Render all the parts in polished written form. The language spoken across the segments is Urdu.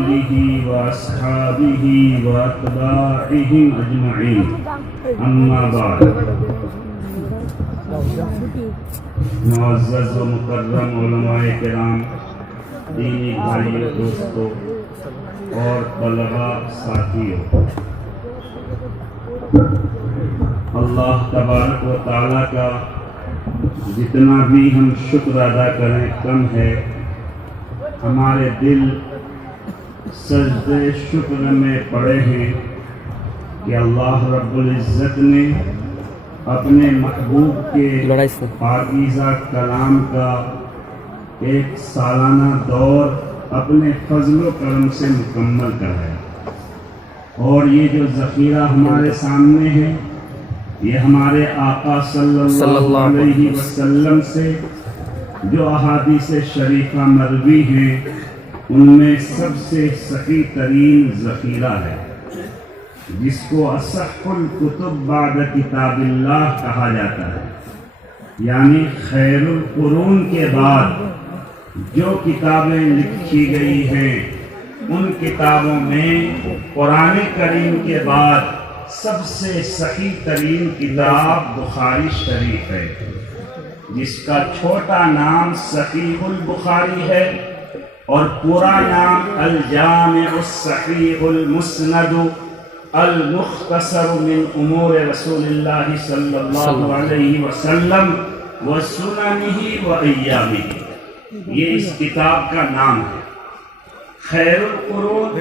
آلہ واصحابہ واتباعہم اجمعین اما بعد۔ معزز و مکرم علماء کرام، دینی بھائیوں، دوستوں اور طلباء ساتھیوں، اللہ تبارک و تعالیٰ کا جتنا بھی ہم شکر ادا کریں کم ہے۔ ہمارے دل سجدے شکر میں پڑے ہیں کہ اللہ رب العزت نے اپنے محبوب کے پاکیزہ کلام کا ایک سالانہ دور اپنے فضل و کرم سے مکمل کرایا، اور یہ جو ذخیرہ ہمارے سامنے ہے یہ ہمارے آقا صلی اللہ علیہ وسلم سے جو احادیث شریفہ مروی ہیں ان میں سب سے صحیح ترین ذخیرہ ہے، جس کو اصح الکتب بعد کتاب اللہ کہا جاتا ہے، یعنی خیر القرون کے بعد جو کتابیں لکھی گئی ہیں ان کتابوں میں قرآن کریم کے بعد سب سے صحیح ترین کتاب بخاری شریف ہے، جس کا چھوٹا نام صحیح البخاری ہے اور پورا نام الجامع الصحیح المسند المختصر من امور رسول اللہ صلی اللہ علیہ وسلم وسننہ وایامہ، یہ اس کتاب کا نام ہے۔ خیر القرون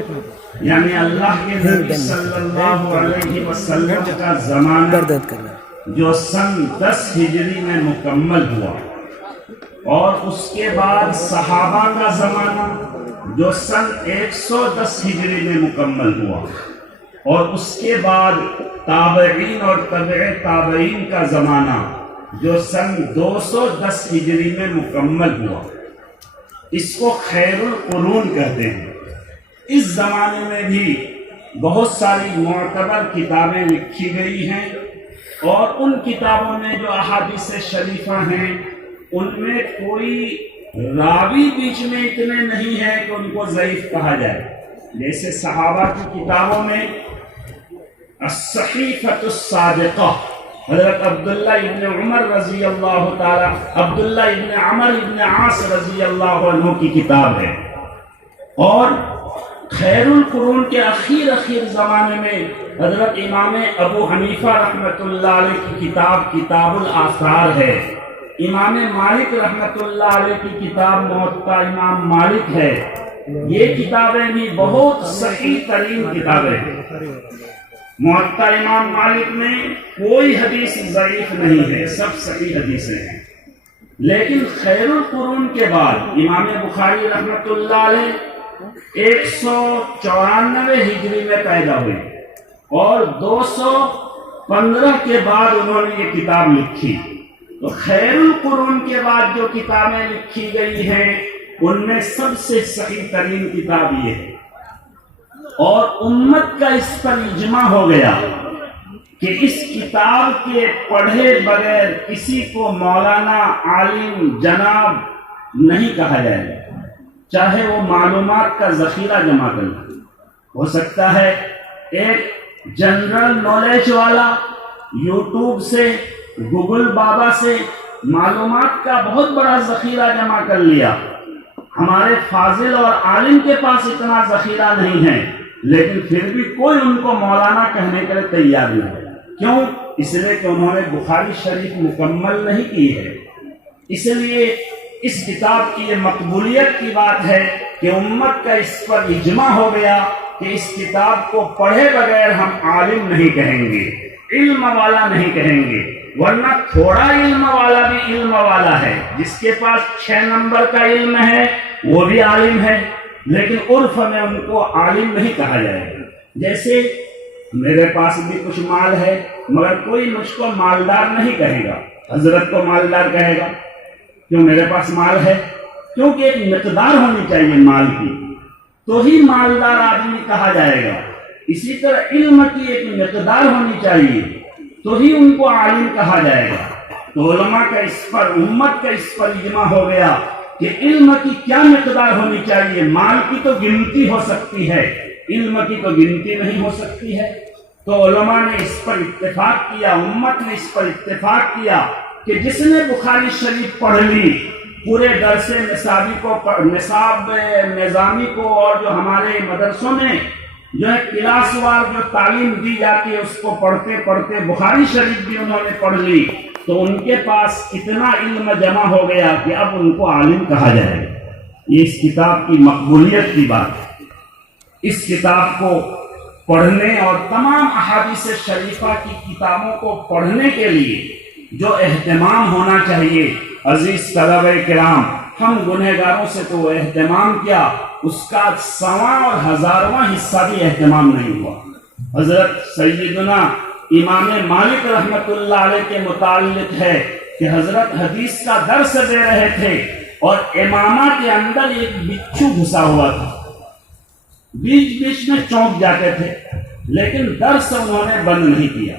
یعنی اللہ کے نبی صلی اللہ علیہ وسلم کا زمانہ جو سن 10 ہجری میں مکمل ہوا، اور اس کے بعد صحابہ کا زمانہ جو سن 110 ہجری میں مکمل ہوا، اور اس کے بعد تابعین اور تبع تابعین کا زمانہ جو سن 210 ہجری میں مکمل ہوا، اس کو خیر القرون کہتے ہیں۔ اس زمانے میں بھی بہت ساری معتبر کتابیں لکھی گئی ہیں، اور ان کتابوں میں جو احادیث شریفہ ہیں ان میں کوئی راوی بیچ میں اتنے نہیں ہیں کہ ان کو ضعیف کہا جائے، جیسے صحابہ کی کتابوں میں الصحیفۃ الصادقہ حضرت عبداللہ ابن عمر رضی اللہ تعالی عبداللہ ابن عمر ابن عاص رضی اللہ عنہ کی کتاب ہے، اور خیر القرون کے اخیر زمانے میں حضرت امام ابو حنیفہ رحمۃ اللہ علیہ کی کتاب کتاب الآثار ہے، امام مالک رحمۃ اللہ علیہ کی کتاب موطا امام مالک ہے۔ یہ کتابیں بھی بہت صحیح ترین کتابیں ہیں۔ موطا امام مالک میں کوئی حدیث ضعیف نہیں ہے، سب صحیح حدیثیں ہیں۔ لیکن خیر القرون کے بعد امام بخاری رحمۃ اللہ علیہ 194 ہجری میں پیدا ہوئے، اور 215 کے بعد انہوں نے یہ کتاب لکھی۔ تو خیر القرون کے بعد جو کتابیں لکھی گئی ہیں ان میں سب سے صحیح ترین کتاب یہ ہے، اور امت کا اس پر اجماع ہو گیا کہ اس کتاب کے پڑھے بغیر کسی کو مولانا، عالم، جناب نہیں کہا جائے گا، چاہے وہ معلومات کا ذخیرہ جمع کرنا ہو سکتا ہے۔ ایک جنرل نالج والا یوٹیوب سے، گوگل بابا سے معلومات کا بہت بڑا ذخیرہ جمع کر لیا، ہمارے فاضل اور عالم کے پاس اتنا ذخیرہ نہیں ہے، لیکن پھر بھی کوئی ان کو مولانا کہنے کے لیے تیار نہیں ہے۔ کیوں؟ اس لیے کہ انہوں نے بخاری شریف مکمل نہیں کی ہے۔ اس لیے اس کتاب کی یہ مقبولیت کی بات ہے کہ امت کا اس پر اجماع ہو گیا کہ اس کتاب کو پڑھے بغیر ہم عالم نہیں کہیں گے، علم والا نہیں کہیں گے، ورنہ تھوڑا علم والا بھی علم والا ہے، جس کے پاس 6 نمبر کا علم ہے وہ بھی عالم ہے، لیکن عرف میں ان کو عالم نہیں کہا جائے گا۔ جیسے میرے پاس بھی کچھ مال ہے مگر کوئی مجھ کو مالدار نہیں کہے گا، حضرت کو مالدار کہے گا، کیوں؟ میرے پاس مال ہے، کیونکہ ایک مقدار ہونی چاہیے مال کی، تو ہی مالدار آدمی کہا جائے گا۔ اسی طرح علم کی ایک مقدار ہونی چاہیے تو ہی ان کو عالم کہا جائے گا۔ تو علماء کا اس پر، امت کا اس پر اجماع ہو گیا کہ علم کی کیا مقدار ہونی چاہیے. مال کی تو گنتی ہو سکتی ہے، علم کی تو گنتی نہیں ہو سکتی ہے. تو علماء نے اس پر اتفاق کیا، امت نے اس پر اتفاق کیا کہ جس نے بخاری شریف پڑھ لی، پورے درس نصابی کو، نصاب نظامی کو، اور جو ہمارے مدرسوں میں جو ہے کلاس وار جو تعلیم دی جاتی ہے اس کو پڑھتے پڑھتے بخاری شریف بھی انہوں نے پڑھ لی، تو ان کے پاس اتنا علم جمع ہو گیا کہ اب ان کو عالم کہا جائے گا. یہ اس کتاب کی مقبولیت کی بات ہے. اس کتاب کو پڑھنے اور تمام احادیث شریفہ کی کتابوں کو پڑھنے کے لیے جو اہتمام ہونا چاہیے، عزیز طلبہ کرام، ہم گنہگاروں سے تو اہتمام کیا، اس کا 100واں اور 1000واں حصہ بھی اہتمام نہیں ہوا. حضرت سیدنا امام مالک رحمت اللہ علیہ کے متعلق ہے کہ حضرت حدیث کا درس دے رہے تھے اور امامہ کے اندر ایک بچھو گھسا ہوا تھا، بیچ بیچ میں چونک جاتے تھے، لیکن درس انہوں نے بند نہیں کیا.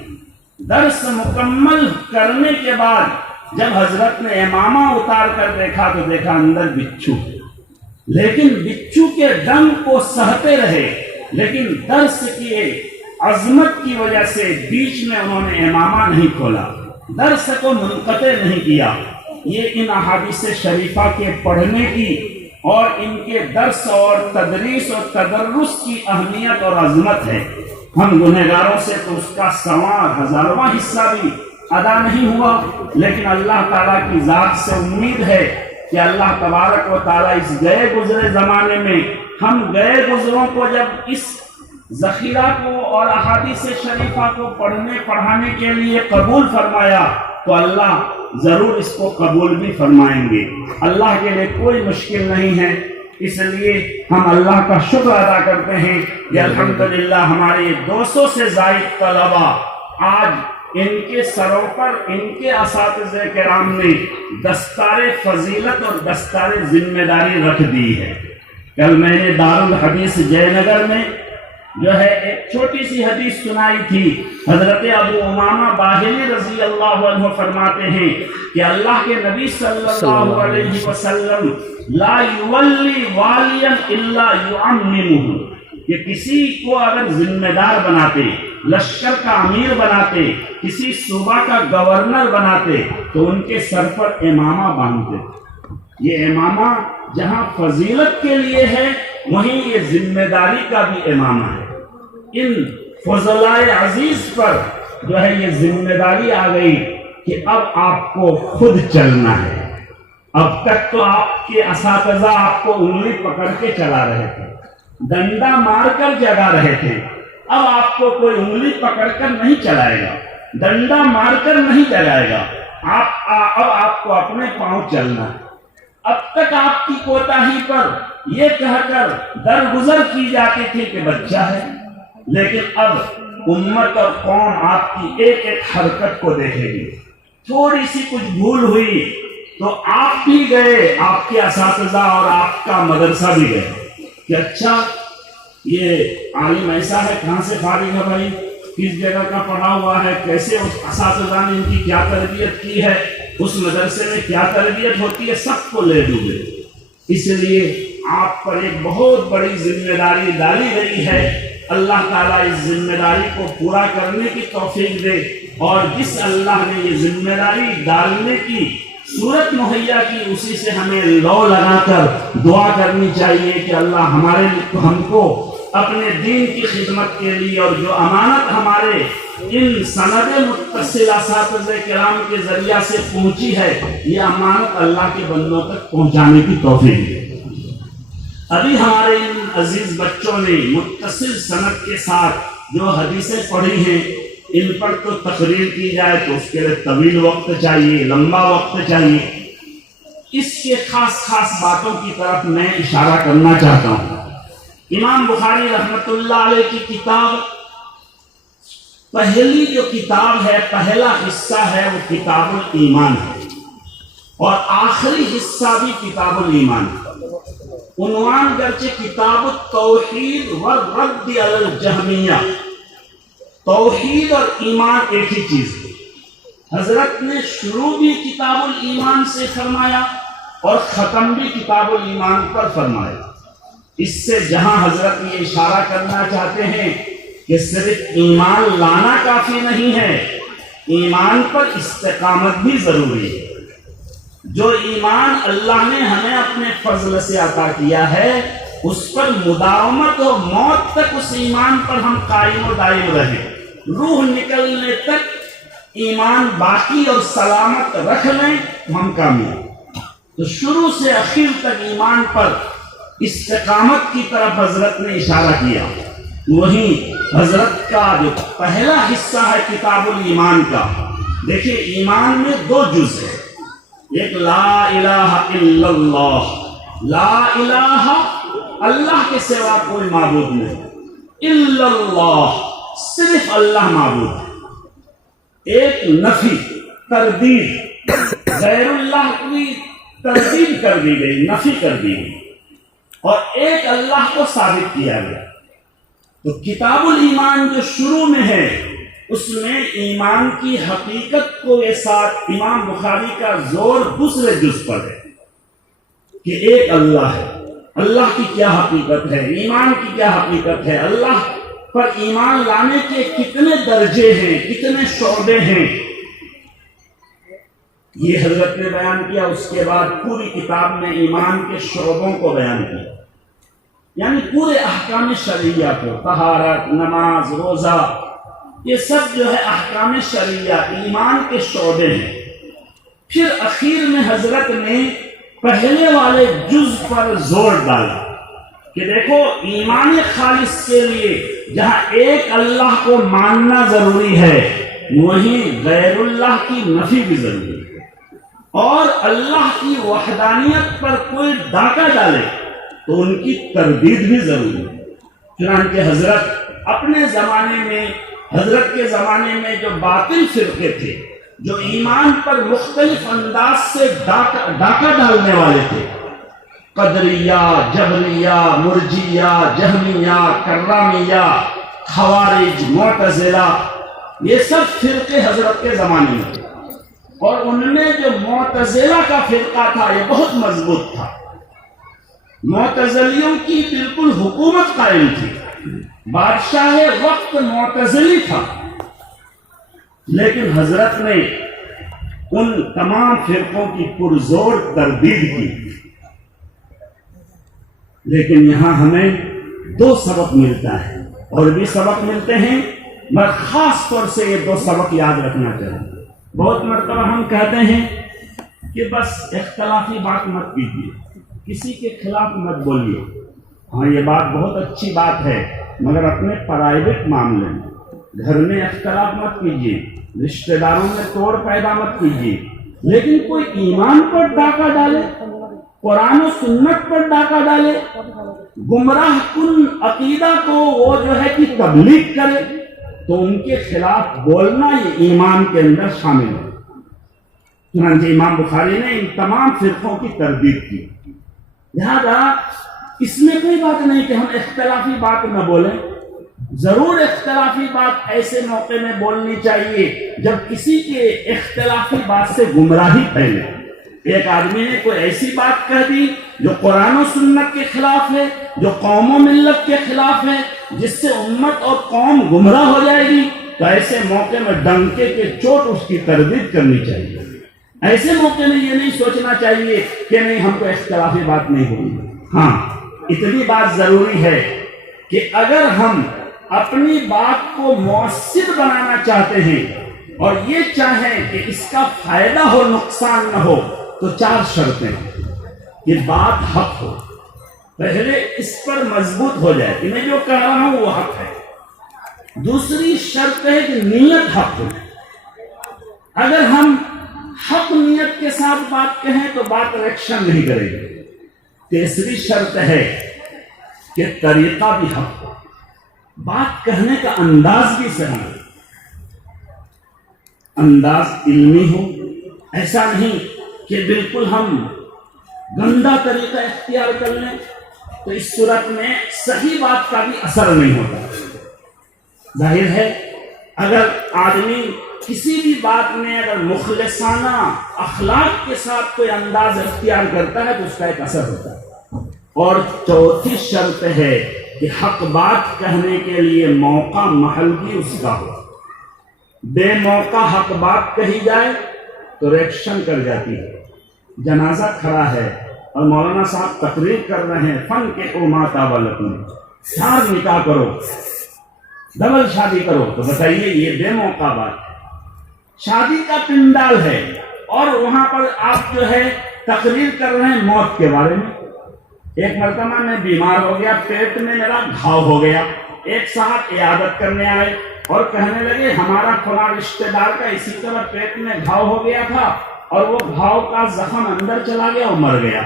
درس مکمل کرنے کے بعد جب حضرت نے امامہ اتار کر دیکھا تو دیکھا اندر بچھو، لیکن بچھو کے دم کو سہتے رہے، لیکن درس کی عظمت کی وجہ سے بیچ میں انہوں نے امامہ نہیں کھولا، درس کو منقطع نہیں کیا. یہ ان احادیث شریفہ کے پڑھنے کی اور ان کے درس اور تدریس اور تدرس کی اہمیت اور عظمت ہے. ہم گنہگاروں سے تو اس کا 100واں 1000واں حصہ بھی ادا نہیں ہوا، لیکن اللہ تعالیٰ کی ذات سے امید ہے کہ اللہ تبارک و تعالیٰ اس گئے گزرے زمانے میں ہم گئے گزروں کو جب اس ذخیرہ کو اور احادیث شریفہ کو پڑھنے پڑھانے کے لیے قبول فرمایا تو اللہ ضرور اس کو قبول بھی فرمائیں گے. اللہ کے لیے کوئی مشکل نہیں ہے. اس لیے ہم اللہ کا شکر ادا کرتے ہیں کہ الحمدللہ ہمارے 200 سے زائد طلبہ آج ان کے سروں پر ان کے اساتذہ کرام نے دستار فضیلت اور دستار ذمہ داری رکھ دی ہے. کل میں نے دارالحدیث جے نگر میں جو ہے ایک چھوٹی سی حدیث سنائی تھی. حضرت ابو امامہ باہلی رضی اللہ عنہ فرماتے ہیں کہ اللہ کے نبی صلی اللہ علیہ وسلم لا یولی والیا الا یعممہ، کہ کسی کو اگر ذمہ دار بناتے، لشکر کا امیر بناتے، کسی صوبہ کا گورنر بناتے تو ان کے سر پر امامہ باندھتے. یہ امامہ جہاں فضیلت کے لیے ہے وہیں یہ ذمہ داری کا بھی امامہ ہے. ان فضلائے عزیز پر جو ہے یہ ذمہ داری آ گئی کہ اب آپ کو خود چلنا ہے. اب تک تو آپ کے اساتذہ آپ کو انگلی پکڑ کے چلا رہے تھے، ڈنڈا مار کر جگا رہے تھے. اب آپ کو کوئی انگلی پکڑ کر نہیں چلائے گا، ڈنڈا مار کر نہیں جگائے گا. اب آپ کو اپنے پاؤں چلنا ہے. اب تک آپ کی کوتاہی پر یہ کہہ کر درگزر کی جاتی تھی کہ بچہ ہے، لیکن اب امت اور قوم آپ کی ایک ایک حرکت کو دیکھے گی. تھوڑی سی کچھ بھول ہوئی تو آپ بھی گئے، آپ کے اساتذہ اور آپ کا مدرسہ بھی گئے کہ اچھا یہ عالم ایسا ہے، کہاں سے فارغ ہے بھائی، کس جگہ کا پڑھا ہوا ہے، کیسے اس اساتذہ نے ان کی کیا تربیت کی ہے، اس مدرسے میں کیا تربیت ہوتی ہے، سب کو لے ڈوبے. اس لیے آپ پر ایک بہت بڑی ذمہ داری ڈالی گئی ہے. اللہ تعالیٰ اس ذمہ داری کو پورا کرنے کی توفیق دے، اور جس اللہ نے یہ ذمہ داری ڈالنے کی صورت مہیا کی اسی سے ہمیں لو لگا کر دعا کرنی چاہیے کہ اللہ ہم کو اپنے دین کی خدمت کے لیے اور جو امانت ہمارے ان سند متصل اساتذہ کرام کے ذریعہ سے پہنچی ہے، یہ امانت اللہ کے بندوں تک پہنچانے کی توفیق دے. ابھی ہمارے ان عزیز بچوں نے متصل سند کے ساتھ جو حدیثیں پڑھی ہیں ان پر تو تقریر کی جائے تو اس کے لیے طویل وقت چاہیے، لمبا وقت چاہیے. اس کے خاص باتوں کی طرف میں اشارہ کرنا چاہتا ہوں. امام بخاری رحمت اللہ علیہ کی کتاب، پہلی جو کتاب ہے، پہلا حصہ ہے وہ کتاب الایمان ہے، اور آخری حصہ بھی کتاب الایمان ہے. عنوان گرچہ کتاب التوحید والرد علی الجہمیہ، توحید اور ایمان ایک ہی چیز ہے. حضرت نے شروع بھی کتاب الایمان سے فرمایا اور ختم بھی کتاب الایمان پر فرمایا۔ اس سے جہاں حضرت یہ اشارہ کرنا چاہتے ہیں کہ صرف ایمان لانا کافی نہیں ہے، ایمان پر استقامت بھی ضروری ہے۔ جو ایمان اللہ نے ہمیں اپنے فضل سے عطا کیا ہے اس پر مداومت و موت تک اس ایمان پر ہم قائم و دائم رہیں، روح نکلنے تک ایمان باقی اور سلامت رکھ لیں تو ہم کامیاب۔ تو شروع سے اخیر تک ایمان پر استقامت کی طرف حضرت نے اشارہ کیا۔ وہیں حضرت کا جو پہلا حصہ ہے کتاب الایمان کا، دیکھیے ایمان میں دو جز ہے، ایک لا الہ الا اللہ، لا الہ اللہ کے سوا کوئی معبود نہیں، الا اللہ صرف اللہ معبود ہے۔ ایک نفی تردید، غیر اللہ کی تردید کر دی گئی، نفی کر دی گئی، اور ایک اللہ کو ثابت کیا گیا۔ تو کتاب الایمان جو شروع میں ہے اس میں ایمان کی حقیقت کو کے ساتھ امام بخاری کا زور دوسرے جز پر ہے کہ ایک اللہ ہے، اللہ کی کیا حقیقت ہے، ایمان کی کیا حقیقت ہے، اللہ پر ایمان لانے کے کتنے درجے ہیں، کتنے شعبے ہیں، یہ حضرت نے بیان کیا۔ اس کے بعد پوری کتاب میں ایمان کے شعبوں کو بیان کیا، یعنی پورے احکام شرعیہ کو، طہارت، نماز، روزہ، یہ سب جو ہے احکام شرعیہ ایمان کے شعبے ہیں۔ پھر اخیر میں حضرت نے پہلے والے جز پر زور ڈالا کہ دیکھو ایمان خالص کے لیے جہاں ایک اللہ کو ماننا ضروری ہے وہیں غیر اللہ کی نفی بھی ضروری ہے، اور اللہ کی وحدانیت پر کوئی ڈاکہ ڈالے تو ان کی تردید بھی ضروری ہے۔ چنانچہ حضرت اپنے زمانے میں، حضرت کے زمانے میں جو باطل فرقے تھے، جو ایمان پر مختلف انداز سے ڈاکہ ڈالنے والے تھے، قدریہ، جبریہ، مرجیہ، جہمیہ، کرامیہ، خوارج، معتزلہ، یہ سب فرقے حضرت کے زمانے میں تھے، اور ان میں جو معتزلہ کا فرقہ تھا یہ بہت مضبوط تھا۔ معتزلیوں کی بالکل حکومت قائم تھی، بادشاہ وقت معتزلی تھا، لیکن حضرت نے ان تمام فرقوں کی پرزور تردید کی۔ لیکن یہاں ہمیں دو سبق ملتا ہے، اور بھی سبق ملتے ہیں، میں خاص طور سے یہ دو سبق یاد رکھنا چاہوں۔ بہت مرتبہ ہم کہتے ہیں کہ بس اختلافی بات مت کیجیے، کسی کے خلاف مت بولیے، ہاں یہ بات بہت اچھی بات ہے، مگر اپنے پرائیویٹ معاملے میں گھر میں اختلاف مت کیجیے، رشتہ داروں میں توڑ پیدا مت کیجیے۔ لیکن کوئی ایمان پر ڈاکہ ڈالے، قرآن و سنت پر ڈاکہ ڈالے، گمراہ کن عقیدہ کو وہ جو ہے کہ تبلیغ کرے، تو ان کے خلاف بولنا یہ ایمان کے اندر شامل ہے۔ چنانچہ امام بخاری نے ان تمام فرقوں کی تردید کی۔ لہذا اس میں کوئی بات نہیں کہ ہم اختلافی بات نہ بولیں، ضرور اختلافی بات ایسے موقع میں بولنی چاہیے جب کسی کے اختلافی بات سے گمراہی پھیلے۔ ایک آدمی نے کوئی ایسی بات کہہ دی جو قرآن و سنت کے خلاف ہے، جو قوم و ملت کے خلاف ہے، جس سے امت اور قوم گمراہ ہو جائے گی، تو ایسے موقع میں ڈنکے کے چوٹ اس کی تردید کرنی چاہیے۔ ایسے موقع میں یہ نہیں سوچنا چاہیے کہ نہیں ہم کو اختلافی بات نہیں بولنی۔ ہاں اتنی بات ضروری ہے کہ اگر ہم اپنی بات کو مؤثر بنانا چاہتے ہیں اور یہ چاہیں کہ اس کا فائدہ ہو نقصان نہ ہو، تو 4 شرطیں کہ بات حق ہو، پہلے اس پر مضبوط ہو جائے کہ میں جو کہہ رہا ہوں وہ حق ہے۔ دوسری شرط ہے کہ نیت حق ہو، اگر ہم حق نیت کے ساتھ بات کہیں تو بات ریکشن نہیں کرے گی۔ تیسری شرط ہے کہ طریقہ بھی حق ہو، بات کہنے کا انداز بھی صحیح ہو، انداز علمی ہو، ایسا نہیں کہ بالکل ہم گندا طریقہ اختیار کر لیں، تو اس صورت میں صحیح بات کا بھی اثر نہیں ہوتا۔ ظاہر ہے اگر آدمی کسی بھی بات میں اگر مخلصانہ اخلاق کے ساتھ کوئی انداز اختیار کرتا ہے تو اس کا ایک اثر ہوتا ہے۔ اور چوتھی شرط ہے کہ حق بات کہنے کے لیے موقع محل بھی اس کا ہو۔ بے موقع حق بات کہی جائے تو ریئیکشن کر جاتی ہے۔ جنازہ کھڑا ہے اور مولانا صاحب تقریر کر رہے ہیں، فن کے ما طاب لکم، 4 نکاح کرو، ڈبل شادی کرو، تو بتائیے یہ بے موقع بات ہے۔ شادی کا پنڈال ہے اور وہاں پر آپ جو ہے تقریر کر رہے ہیں موت کے بارے میں۔ ایک مرتبہ میں بیمار ہو گیا، پیٹ میں میرا گھاؤ ہو گیا، ایک صاحب عیادت کرنے آئے اور کہنے لگے ہمارا فلاں رشتہ دار کا اسی طرح پیٹ میں گھاؤ ہو گیا تھا اور وہ گھاؤ کا زخم اندر چلا گیا اور مر گیا۔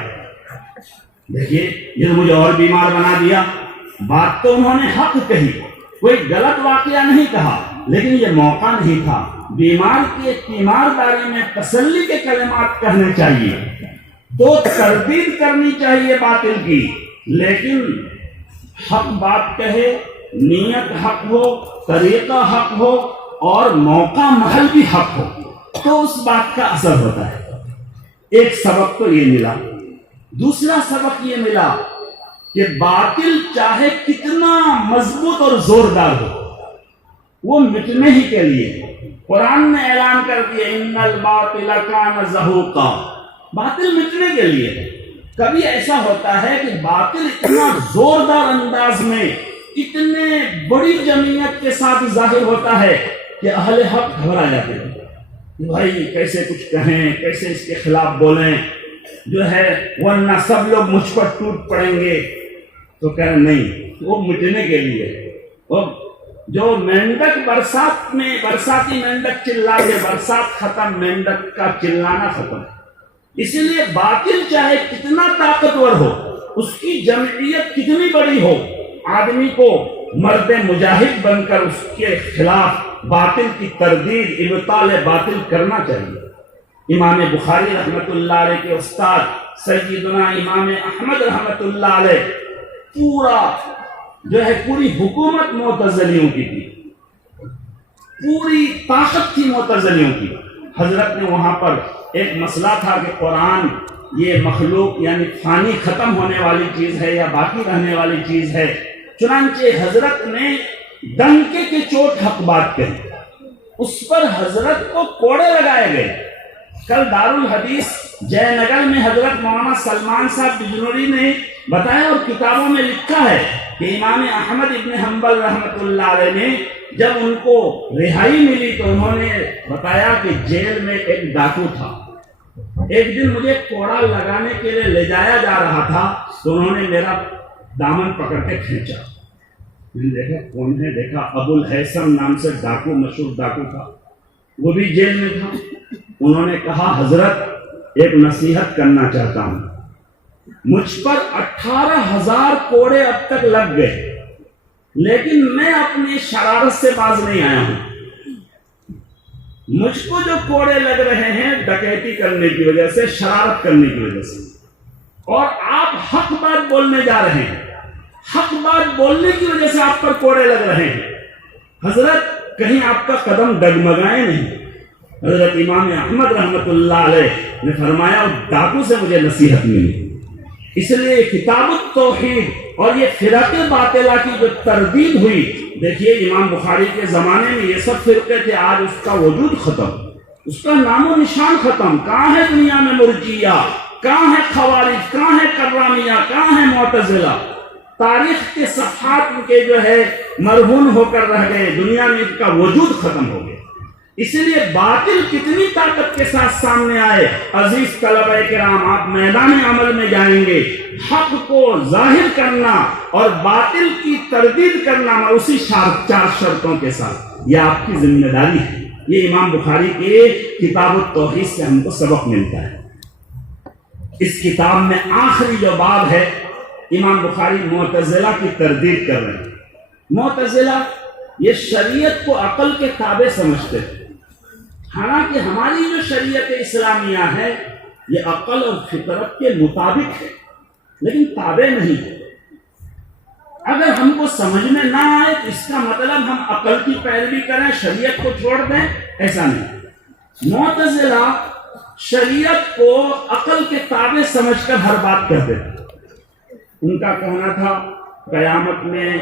دیکھیے یہ تو مجھے اور بیمار بنا دیا۔ بات تو انہوں نے حق کہی، کوئی غلط واقعہ نہیں کہا، لیکن یہ موقع نہیں تھا۔ بیمار کی تیمارداری میں تسلی کے کلمات کہنے چاہیے، تو تردید کرنی چاہیے باطل کی، لیکن حق بات کہے، نیت حق ہو، طریقہ حق ہو اور موقع محل بھی حق ہو تو اس بات کا اثر ہوتا ہے۔ ایک سبق تو یہ ملا۔ دوسرا سبق یہ ملا کہ باطل چاہے کتنا مضبوط اور زوردار ہو، وہ مٹنے ہی کے لیے قرآن نے اعلان کر دیا ان الباطل کان زہوقا، باطل مٹنے کے لیے۔ کبھی ایسا ہوتا ہے کہ باطل اتنا زوردار انداز میں اتنے بڑی جمعیت کے ساتھ ظاہر ہوتا ہے کہ اہل حق گھبرا جاتے ہیں کہ بھائی کیسے کچھ کہیں، کیسے اس کے خلاف بولیں، جو ہے ورنہ سب لوگ مجھ پر ٹوٹ پڑیں گے۔ تو کہہ رہے نہیں، وہ مٹنے کے لیے۔ وہ جو مینڈک برسات میں برساتی مینڈک چلا کے برسات ختم، مینڈک کا چلانا ختم۔ اسی لیے باطل چاہے کتنا طاقتور ہو، اس کی جمعیت کتنی بڑی ہو، آدمی کو مرد مجاہد بن کر اس کے خلاف باطل کی تردید، ابطال باطل کرنا چاہیے۔ امام بخاری رحمۃ اللہ علیہ کے استاد سیدنا امام احمد رحمۃ اللہ علیہ پوری حکومت معتزلیوں کی تھی، پوری طاقت تھی معتزلیوں کی۔ حضرت نے وہاں پر ایک مسئلہ تھا کہ قرآن یہ مخلوق یعنی فانی ختم ہونے والی چیز ہے یا باقی رہنے والی چیز ہے، چنانچہ حضرت نے ڈنکے کے چوٹ حق بات کہی، اس پر حضرت کو کوڑے لگائے گئے۔ کل دارالحدیث جے نگر میں حضرت مولانا سلمان صاحب بجنوری نے بتایا اور کتابوں میں لکھا ہے کہ امام احمد ابن حنبل رحمۃ اللہ علیہ نے جب ان کو رہائی ملی تو انہوں نے بتایا کہ جیل میں ایک ڈاکو تھا، ایک دن مجھے کوڑا لگانے کے لیے لے جایا جا رہا تھا تو انہوں نے میرا دامن پکڑ کے کھینچا۔ میں نے دیکھا کون ہے، دیکھا ابو الحسن نام سے ڈاکو، مشہور ڈاکو تھا، وہ بھی جیل میں تھا۔ انہوں نے کہا حضرت ایک نصیحت کرنا چاہتا ہوں، مجھ پر 18,000 کوڑے اب تک لگ گئے لیکن میں اپنی شرارت سے باز نہیں آیا ہوں۔ مجھ کو جو کوڑے لگ رہے ہیں ڈکیتی کرنے کی وجہ سے، شرارت کرنے کی وجہ سے، اور آپ حق بات بولنے جا رہے ہیں، حق بات بولنے کی وجہ سے آپ پر کوڑے لگ رہے ہیں۔ حضرت کہیں آپ کا قدم ڈگمگائے نہیں۔ حضرت امام احمد رحمۃ اللہ علیہ نے فرمایا اس ڈاکو سے مجھے نصیحت ملی۔ اس لیے کتاب التوحید اور یہ فرق باطلہ کی جو تردید ہوئی، دیکھیے امام بخاری کے زمانے میں یہ سب فرقے تھے، آج اس کا وجود ختم، اس کا نام و نشان ختم۔ کہاں ہے دنیا میں مرجیہ، کہاں ہے خوارج، کہاں ہے کرامیہ، کہاں ہے معتزلہ؟ تاریخ کے صفحات کے جو ہے مرہون ہو کر رہ گئے، دنیا میں اس کا وجود ختم ہو گیا۔ اسی لیے باطل کتنی طاقت کے ساتھ سامنے آئے، عزیز طلبہ کرام، آپ میدان عمل میں جائیں گے، حق کو ظاہر کرنا اور باطل کی تردید کرنا اسی 4 شرطوں کے ساتھ، یہ آپ کی ذمہ داری ہے۔ یہ امام بخاری کے کتاب التوحید سے ہم کو سبق ملتا ہے۔ اس کتاب میں آخری جو باب ہے، امام بخاری معتزلہ کی تردید کر رہے ہیں۔ معتزلہ یہ شریعت کو عقل کے تابع سمجھتے ہیں، حالانکہ ہماری جو شریعت اسلامیہ ہے یہ عقل اور فطرت کے مطابق ہے لیکن تابع نہیں ہے۔ اگر ہم کو کو سمجھ میں نہ آئے تو اس کا مطلب ہم عقل کی پیروی کریں، شریعت کو چھوڑ دیں، ایسا نہیں۔ معتزلہ شریعت کو عقل کے تابع سمجھ کر ہر بات کرتے تھے۔ ان کا کہنا تھا قیامت میں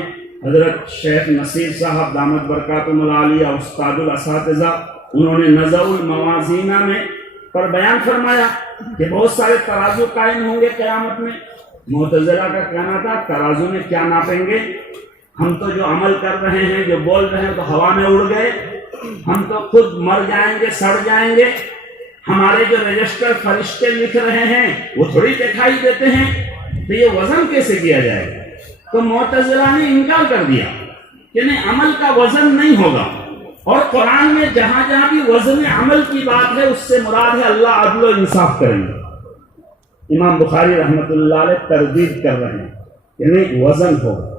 حضرت شیخ نصیر صاحب دامت برکاتہم العالیہ استاد الاساتذہ، انہوں نے نزع الموازینہ میں پر بیان فرمایا کہ بہت سارے ترازو قائم ہوں گے قیامت میں۔ معتزلہ کا کہنا تھا ترازو میں کیا ناپیں گے، ہم تو جو عمل کر رہے ہیں، جو بول رہے ہیں، تو ہوا میں اڑ گئے، ہم تو خود مر جائیں گے، سڑ جائیں گے، ہمارے جو رجسٹر فرشتے لکھ رہے ہیں وہ تھوڑی دکھائی دیتے ہیں، تو یہ وزن کیسے کیا جائے گا؟ تو معتزلہ نے انکار کر دیا کہ نہیں، عمل کا وزن نہیں ہوگا، اور قرآن میں جہاں جہاں بھی وزن عمل کی بات ہے اس سے مراد ہے اللہ عدل و انصاف کریں گے۔ امام بخاری رحمۃ اللہ علیہ تردید کر رہے ہیں کہ نہیں، وزن ہوگا۔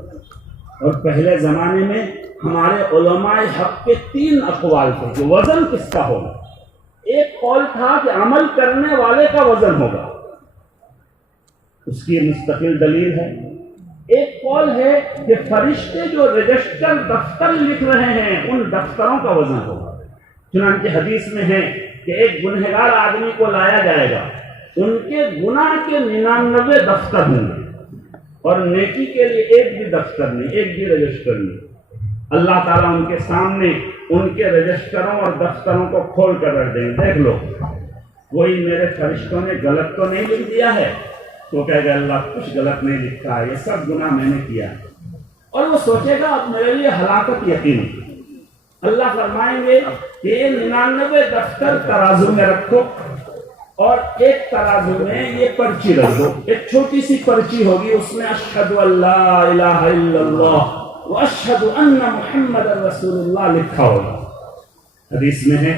اور پہلے زمانے میں ہمارے علماء حق کے 3 اقوال تھے کہ وزن کس کا ہوگا۔ ایک قول تھا کہ عمل کرنے والے کا وزن ہوگا، اس کی مستقل دلیل ہے۔ ایک قول ہے کہ فرشتے جو رجسٹر دفتر لکھ رہے ہیں ان دفتروں کا وزن ہوگا۔ چنانچہ حدیث میں ہے کہ ایک گنہگار آدمی کو لایا جائے گا، ان کے گناہ کے 99 دفتر ہوں گے اور نیکی کے لیے ایک بھی دفتر نہیں، ایک بھی رجسٹر نہیں۔ اللہ تعالیٰ ان کے سامنے ان کے رجسٹروں اور دفتروں کو کھول کر رکھ دیں گے، دیکھ لو کوئی میرے فرشتوں نے غلط تو نہیں لکھ دیا ہے؟ تو کہے گا اللہ کچھ غلط نہیں لکھا ہے، یہ سب گناہ میں نے کیا ہے، اور وہ سوچے گا اب میرے لیے ہلاکت یقین۔ اللہ فرمائیں گے کہ یہ 99 دفتر ترازو میں رکھو اور ایک ترازو میں یہ پرچی رکھ دو، ایک چھوٹی سی پرچی ہوگی، اس میں اشہد ان لا الہ الا اللہ واشہد ان محمد رسول اللہ لکھا ہوگا۔ حدیث میں ہے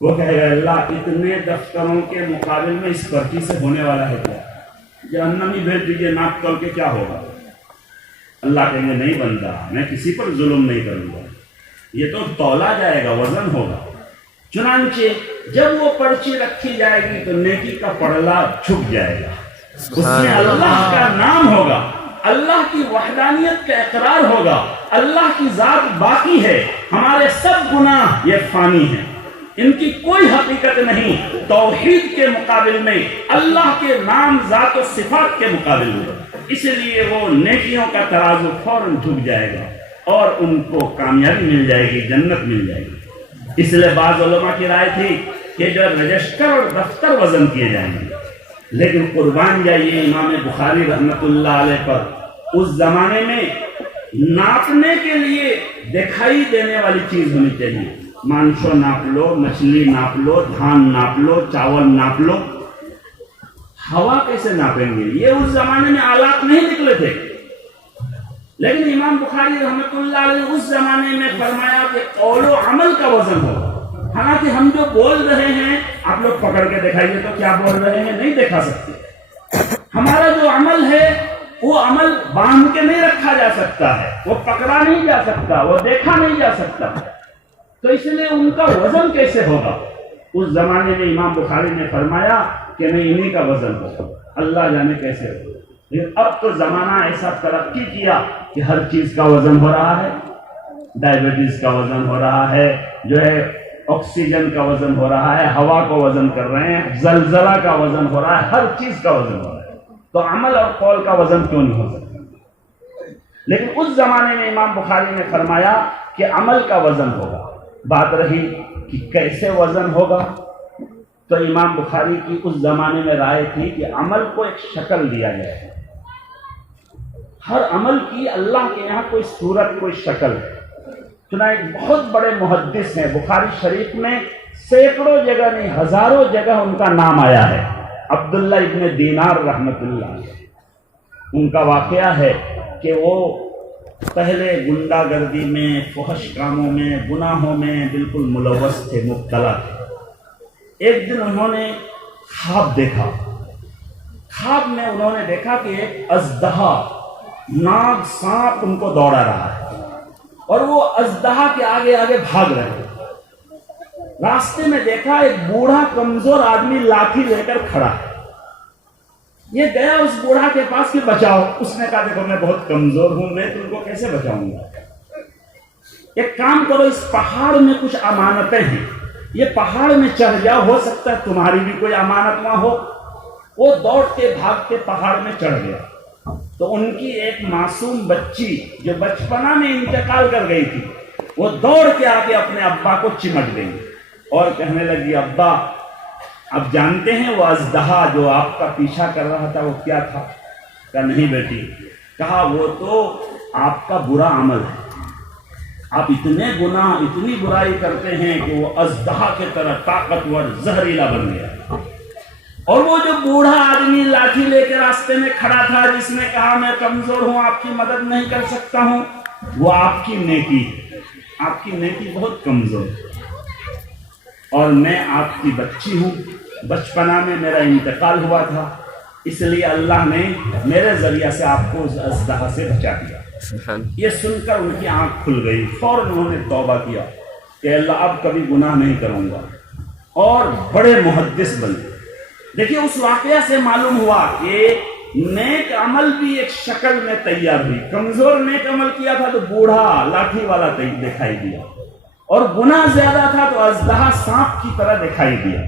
وہ کہے گا اللہ اتنے دفتروں کے مقابل میں اس پرچی سے ہونے والا ہے کیا؟ جہنم ہی بھیج دیجیے، ناپ تول کے کیا ہوگا؟ اللہ کہیں گے نہیں بندہ، میں کسی پر ظلم نہیں کروں گا، یہ تو تولا جائے گا، وزن ہوگا۔ چنانچہ جب وہ پرچی رکھی جائے گی تو نیکی کا پڑلا چھپ جائے گا، اس میں اللہ کا نام ہوگا، اللہ کی وحدانیت کا اقرار ہوگا، اللہ کی ذات باقی ہے، ہمارے سب گناہ یہ فانی ہیں، ان کی کوئی حقیقت نہیں، توحید کے مقابل میں اللہ کے نام ذات و صفات کے مقابل میں، اس لیے وہ نیکیوں کا ترازو فوراً جھک جائے گا اور ان کو کامیابی مل جائے گی، جنت مل جائے گی۔ اس لیے بعض علماء کی رائے تھی کہ جو رجسٹر اور دفتر وزن کیے جائیں گے، لیکن قربان جائیے امام بخاری رحمۃ اللہ علیہ پر، اس زمانے میں ناپنے کے لیے دکھائی دینے والی چیز ہونی چاہیے۔ مانشو ناپ لو، مچھلی ناپ لو، دھان ناپ لو، چاول ناپ لو، ہوا کیسے ناپیں گے؟ یہ اس زمانے میں آلات نہیں نکلے تھے، لیکن امام بخاری رحمۃ اللہ علیہ اس زمانے میں فرمایا کہ قول و عمل کا وزن ہوگا۔ حالانکہ ہم جو بول رہے ہیں آپ لوگ پکڑ کے دکھائیے تو کیا بول رہے ہیں، نہیں دکھا سکتے۔ ہمارا جو عمل ہے وہ عمل باندھ کے نہیں رکھا جا سکتا ہے، وہ پکڑا نہیں جا سکتا، وہ دیکھا نہیں جا سکتا، تو اس لیے ان کا وزن کیسے ہوگا؟ اس زمانے میں امام بخاری نے فرمایا کہ نہیں، انہی کا وزن ہوگا، اللہ جانے کیسے ہوگا۔ لیکن اب تو زمانہ ایسا ترقی کیا کہ ہر چیز کا وزن ہو رہا ہے، ڈائبٹیز کا وزن ہو رہا ہے، جو ہے آکسیجن کا وزن ہو رہا ہے، ہوا کو وزن کر رہے ہیں، زلزلہ کا وزن ہو رہا ہے، ہر چیز کا وزن ہو رہا ہے، تو عمل اور قول کا وزن کیوں نہیں ہو سکتا؟ لیکن اس زمانے میں امام بخاری نے فرمایا کہ عمل کا وزن ہوگا۔ بات رہی کہ کیسے وزن ہوگا، تو امام بخاری کی اس زمانے میں رائے تھی کہ عمل کو ایک شکل دیا جائے، ہر عمل کی اللہ کے یہاں کوئی صورت، کوئی شکل ہے۔ چنانچہ بہت بڑے محدث ہیں، بخاری شریف میں سینکڑوں جگہ نہیں ہزاروں جگہ ان کا نام آیا ہے۔ عبداللہ ابن دینار رحمۃ اللہ علیہ، ان کا واقعہ ہے کہ وہ پہلے گنڈا گردی میں، فحش کاموں میں، گناہوں میں بالکل ملوث تھے، مبتلا تھے۔ ایک دن انہوں نے خواب دیکھا، خواب میں انہوں نے دیکھا کہ ایک اژدہا، ناگ سانپ ان کو دوڑا رہا ہے اور وہ اژدہا کے آگے آگے بھاگ رہے ہیں۔ راستے میں دیکھا ایک بوڑھا کمزور آدمی لاٹھی لے کر کھڑا ہے، یہ گیا اس بوڑھا کے پاس کہ بچاؤ. اس نے کہا دیکھو میں بہت کمزور ہوں, میں تم کو کیسے بچاؤں گا. ایک کام کرو, اس پہاڑ میں کچھ امانتیں ہیں, یہ پہاڑ میں چڑھ جاؤ, ہو سکتا ہے تمہاری بھی کوئی امانت وہاں ہو. وہ دوڑ کے بھاگ کے پہاڑ میں چڑھ گیا. تو ان کی ایک معصوم بچی جو بچپنا میں انتقال کر گئی تھی, وہ دوڑ کے آ کے اپنے ابا کو چمٹ گئی اور کہنے لگی ابا اب جانتے ہیں وہ اژدہا جو آپ کا پیچھا کر رہا تھا وہ کیا تھا؟ کہا نہیں بیٹی. کہا وہ تو آپ کا برا عمل ہے, آپ اتنے گناہ اتنی برائی کرتے ہیں کہ وہ اژدہا کی طرح طاقتور زہریلا بن گیا. اور وہ جو بوڑھا آدمی لاٹھی لے کے راستے میں کھڑا تھا جس نے کہا میں کمزور ہوں, آپ کی مدد نہیں کر سکتا ہوں, وہ آپ کی نیکی ہے. آپ کی نیکی بہت کمزور ہے اور میں آپ کی بچی ہوں, بچپنا میں میرا انتقال ہوا تھا, اس لیے اللہ نے میرے ذریعہ سے آپ کو اس اژدہا سے بچا دیا. یہ سن کر ان کی آنکھ کھل گئی, فوراً انہوں نے توبہ کیا کہ اللہ اب کبھی گناہ نہیں کروں گا, اور بڑے محدث بنے. دیکھیے اس واقعہ سے معلوم ہوا کہ نیک عمل بھی ایک شکل میں تیار ہوئی. کمزور نیک عمل کیا تھا تو بوڑھا لاٹھی والا دکھائی دیا, اور گناہ زیادہ تھا تو اژدہا سانپ کی طرح دکھائی دیا.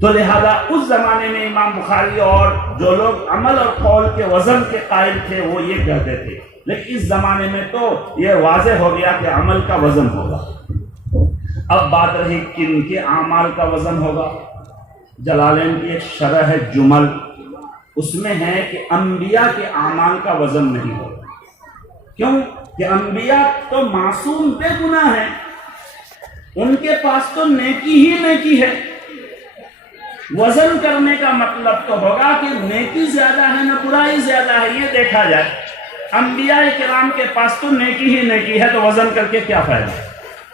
تو لہذا اس زمانے میں امام بخاری اور جو لوگ عمل اور قول کے وزن کے قائل تھے وہ یہ کہتے تھے, لیکن اس زمانے میں تو یہ واضح ہو گیا کہ عمل کا وزن ہوگا. اب بات رہی کن کے اعمال کا وزن ہوگا. جلالین کی ایک شرح ہے جمل, اس میں ہے کہ انبیاء کے اعمال کا وزن نہیں ہوگا. کیوں کہ انبیاء تو معصوم بے گناہ ہیں, ان کے پاس تو نیکی ہی نیکی ہے. وزن کرنے کا مطلب تو ہوگا کہ نیکی زیادہ ہے نہ برائی زیادہ ہے, یہ دیکھا جائے. انبیاء کرام کے پاس تو نیکی ہی نیکی ہے, تو وزن کر کے کیا فائدہ.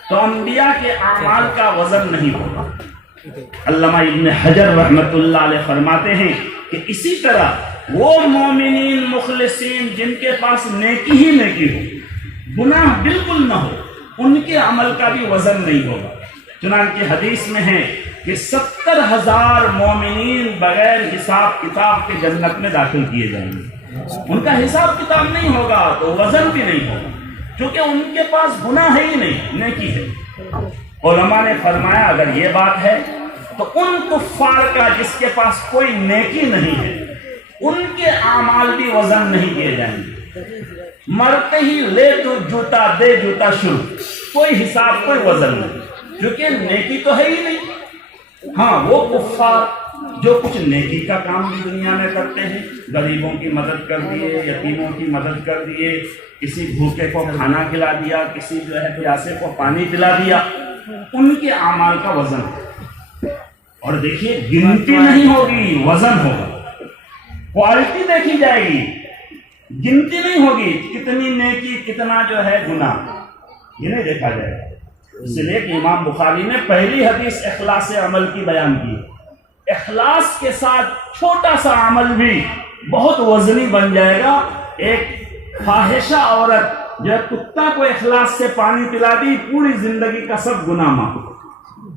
تو انبیاء کے اعمال کا وزن نہیں ہوگا. علامہ ابن حجر رحمۃ اللہ علیہ فرماتے ہیں کہ اسی طرح وہ مومنین مخلصین جن کے پاس نیکی ہی نیکی ہو, گناہ بالکل نہ ہو, ان کے عمل کا بھی وزن نہیں ہوگا. چنانچہ حدیث میں ہے کہ 70,000 مومنین بغیر حساب کتاب کے جنت میں داخل کیے جائیں گے. ان کا حساب کتاب نہیں ہوگا تو وزن بھی نہیں ہوگا, کیونکہ ان کے پاس گناہ ہے ہی نہیں, نیکی ہے. علماء نے فرمایا اگر یہ بات ہے تو ان کفار کا جس کے پاس کوئی نیکی نہیں ہے, ان کے اعمال بھی وزن نہیں کیے جائیں گے. مرتے ہی لے تو جوتا دے جوتا شروع, کوئی حساب کوئی وزن نہیں, کیونکہ نیکی تو ہے ہی نہیں. ہاں وہ کفار جو کچھ نیکی کا کام بھی دنیا میں کرتے ہیں, غریبوں کی مدد کر دیے, یتیموں کی مدد کر دیے, کسی بھوکے کو کھانا کھلا دیا, کسی جو ہے پیاسے کو پانی پلا دیا, ان کے اعمال کا وزن ہے. اور دیکھیے گنتی نہیں ہوگی, وزن ہوگا. کوالٹی دیکھی جائے گی, گنتی نہیں ہوگی کتنی نیکی کتنا جو ہے گناہ, یہ نہیں دیکھا جائے گا. اس لیے کہ امام بخاری نے پہلی حدیث اخلاص عمل کی بیان کی. اخلاص کے ساتھ چھوٹا سا عمل بھی بہت وزنی بن جائے گا. ایک فاحشہ عورت جو کتا کو اخلاص سے پانی پلا دی, پوری زندگی کا سب گناہ معاف.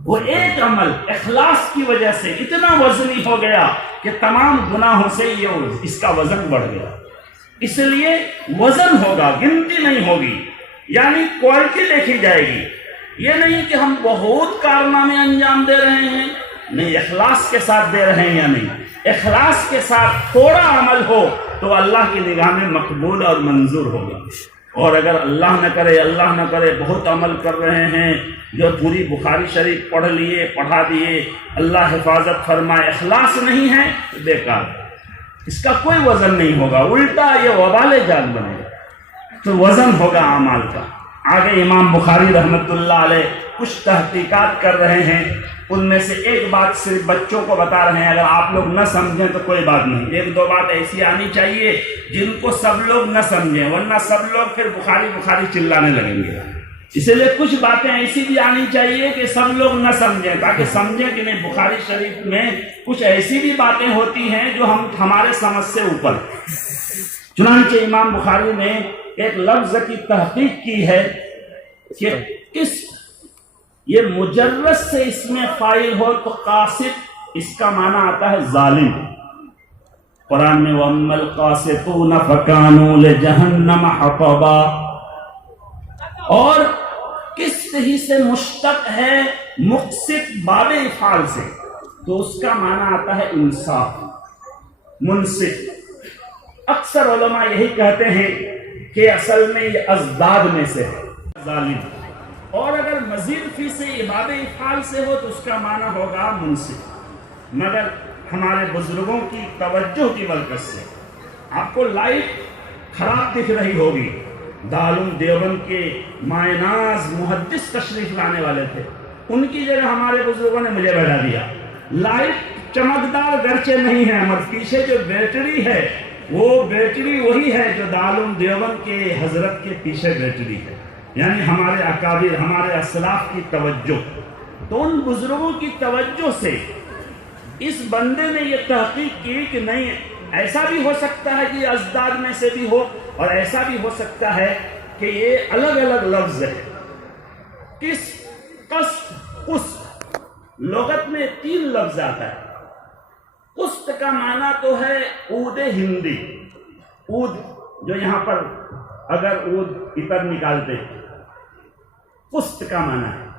وہ ایک عمل اخلاص کی وجہ سے اتنا وزنی ہو گیا کہ تمام گناہوں سے یہ اس کا وزن بڑھ گیا. اس لیے وزن ہوگا, گنتی نہیں ہوگی, یعنی کوالٹی دیکھی جائے گی. یہ نہیں کہ ہم بہت کارنامے انجام دے رہے ہیں, نہیں, اخلاص کے ساتھ دے رہے ہیں یا نہیں. اخلاص کے ساتھ تھوڑا عمل ہو تو اللہ کی نگاہ میں مقبول اور منظور ہوگا. اور اگر اللہ نہ کرے بہت عمل کر رہے ہیں, جو پوری بخاری شریف پڑھ لیے پڑھا دیے, اللہ حفاظت فرمائے, اخلاص نہیں ہے, بیکار, اس کا کوئی وزن نہیں ہوگا, الٹا یہ وبال جان بنے گا. تو وزن ہوگا اعمال کا. آگے امام بخاری رحمۃ اللہ علیہ کچھ تحقیقات کر رہے ہیں, ان میں سے ایک بات صرف بچوں کو بتا رہے ہیں. اگر آپ لوگ نہ سمجھیں تو کوئی بات نہیں, ایک دو بات ایسی آنی چاہیے جن کو سب لوگ نہ سمجھیں, ورنہ سب لوگ پھر بخاری چلانے لگیں گے. اسی لیے کچھ باتیں ایسی بھی آنی چاہیے کہ سب لوگ نہ سمجھیں, تاکہ سمجھیں کہ نہیں, بخاری شریف میں کچھ ایسی بھی باتیں ہوتی ہیں جو ہمارے سمجھ سے اوپر. چنانچہ امام بخاری نے ایک لفظ کی تحقیق کی ہے کہ یہ مجرد سے اس میں فاعل ہو تو قاصد, اس کا معنی آتا ہے ظالم. قرآن میں وَأَمَّا الْقَاسِطُونَ فَكَانُوا لِجَهَنَّمَ حَطَبًا، اور قسط ہی سے مشتق ہے مقسط باب افعال سے، تو اس کا معنی آتا ہے انصاف، منصف۔ اکثر علماء یہی کہتے ہیں کہ اصل میں یہ ازداد میں سے ہے، ظالم، اور اگر مزید فی سے یہ باب افعال سے ہو تو اس کا معنی ہوگا منصف۔ مگر ہمارے بزرگوں کی توجہ کی برکت سے آپ کو لائٹ خراب دکھ رہی ہوگی، دارالعلوم دیوبند کے مائناز محدث تشریف لانے والے تھے، ان کی جگہ ہمارے بزرگوں نے مجھے بیٹھا دیا۔ لائٹ چمکدار گرچہ نہیں ہے مگر پیچھے جو بیٹری ہے وہ بیٹری وہی ہے جو دارالعلوم دیوبند کے حضرت کے پیچھے بیٹری ہے، یعنی ہمارے اکابر، ہمارے اسلاف کی توجہ۔ تو ان بزرگوں کی توجہ سے اس بندے نے یہ تحقیق کی کہ نہیں، ایسا بھی ہو سکتا ہے کہ ازداد میں سے بھی ہو، اور ایسا بھی ہو سکتا ہے کہ یہ الگ الگ لفظ ہے۔ کس، قسط، قسط، لغت میں 3 لفظ آتا ہے۔ قسط کا معنی تو ہے عود ہندی، عود جو یہاں پر اگر عود عطر نکالتے، قسط کا معنی ہے،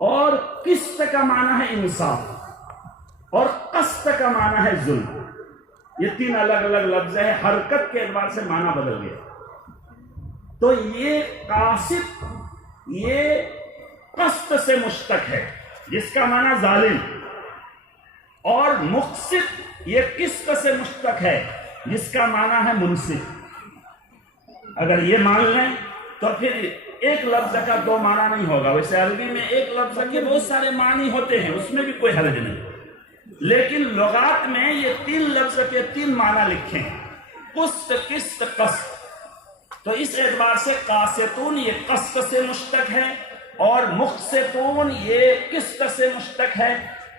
اور قسط کا معنی ہے انصاف، اور قسط کا معنی ہے ظلم۔ یہ 3 الگ الگ لفظ ہے، حرکت کے اعتبار سے معنی بدل گیا۔ تو یہ قاسط یہ قسط سے مشتق ہے جس کا معنی ظالم، اور مقسط یہ قسط سے مشتق ہے جس کا معنی ہے منصف۔ اگر یہ مان لیں تو پھر ایک لفظ کا 2 معنی نہیں ہوگا۔ ویسے عربی میں ایک لفظ کے بہت سارے معنی ہوتے ہیں، اس میں بھی کوئی حرج نہیں، لیکن لغات میں یہ 3 لفظ کے 3 معنی لکھے ہیں، قسط، قسط، قسط۔ تو اس اعتبار سے قاسطون یہ قسط سے مشتق ہے، اور مقسطون یہ قسط سے مشتق ہے۔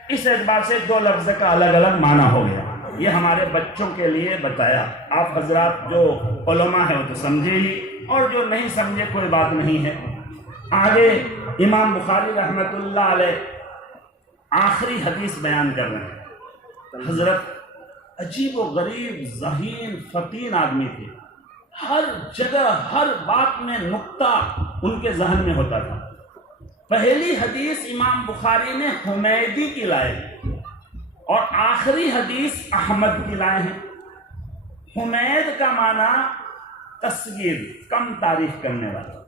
اس اعتبار سے 2 لفظ کا الگ الگ معنی ہو گیا۔ یہ ہمارے بچوں کے لیے بتایا۔ آپ حضرات جو علماء ہیں وہ تو سمجھے ہی، اور جو نہیں سمجھے کوئی بات نہیں ہے۔ آگے امام بخاری رحمۃ اللہ علیہ آخری حدیث بیان کر رہے ہیں۔ حضرت عجیب و غریب، ذہین، فطین آدمی تھے، ہر جگہ ہر بات میں نقطہ ان کے ذہن میں ہوتا تھا۔ پہلی حدیث امام بخاری نے حمیدی کی لائے ہیں، اور آخری حدیث احمد کی لائے ہیں۔ حمید کا معنی تصغیر، کم تعریف کرنے والا،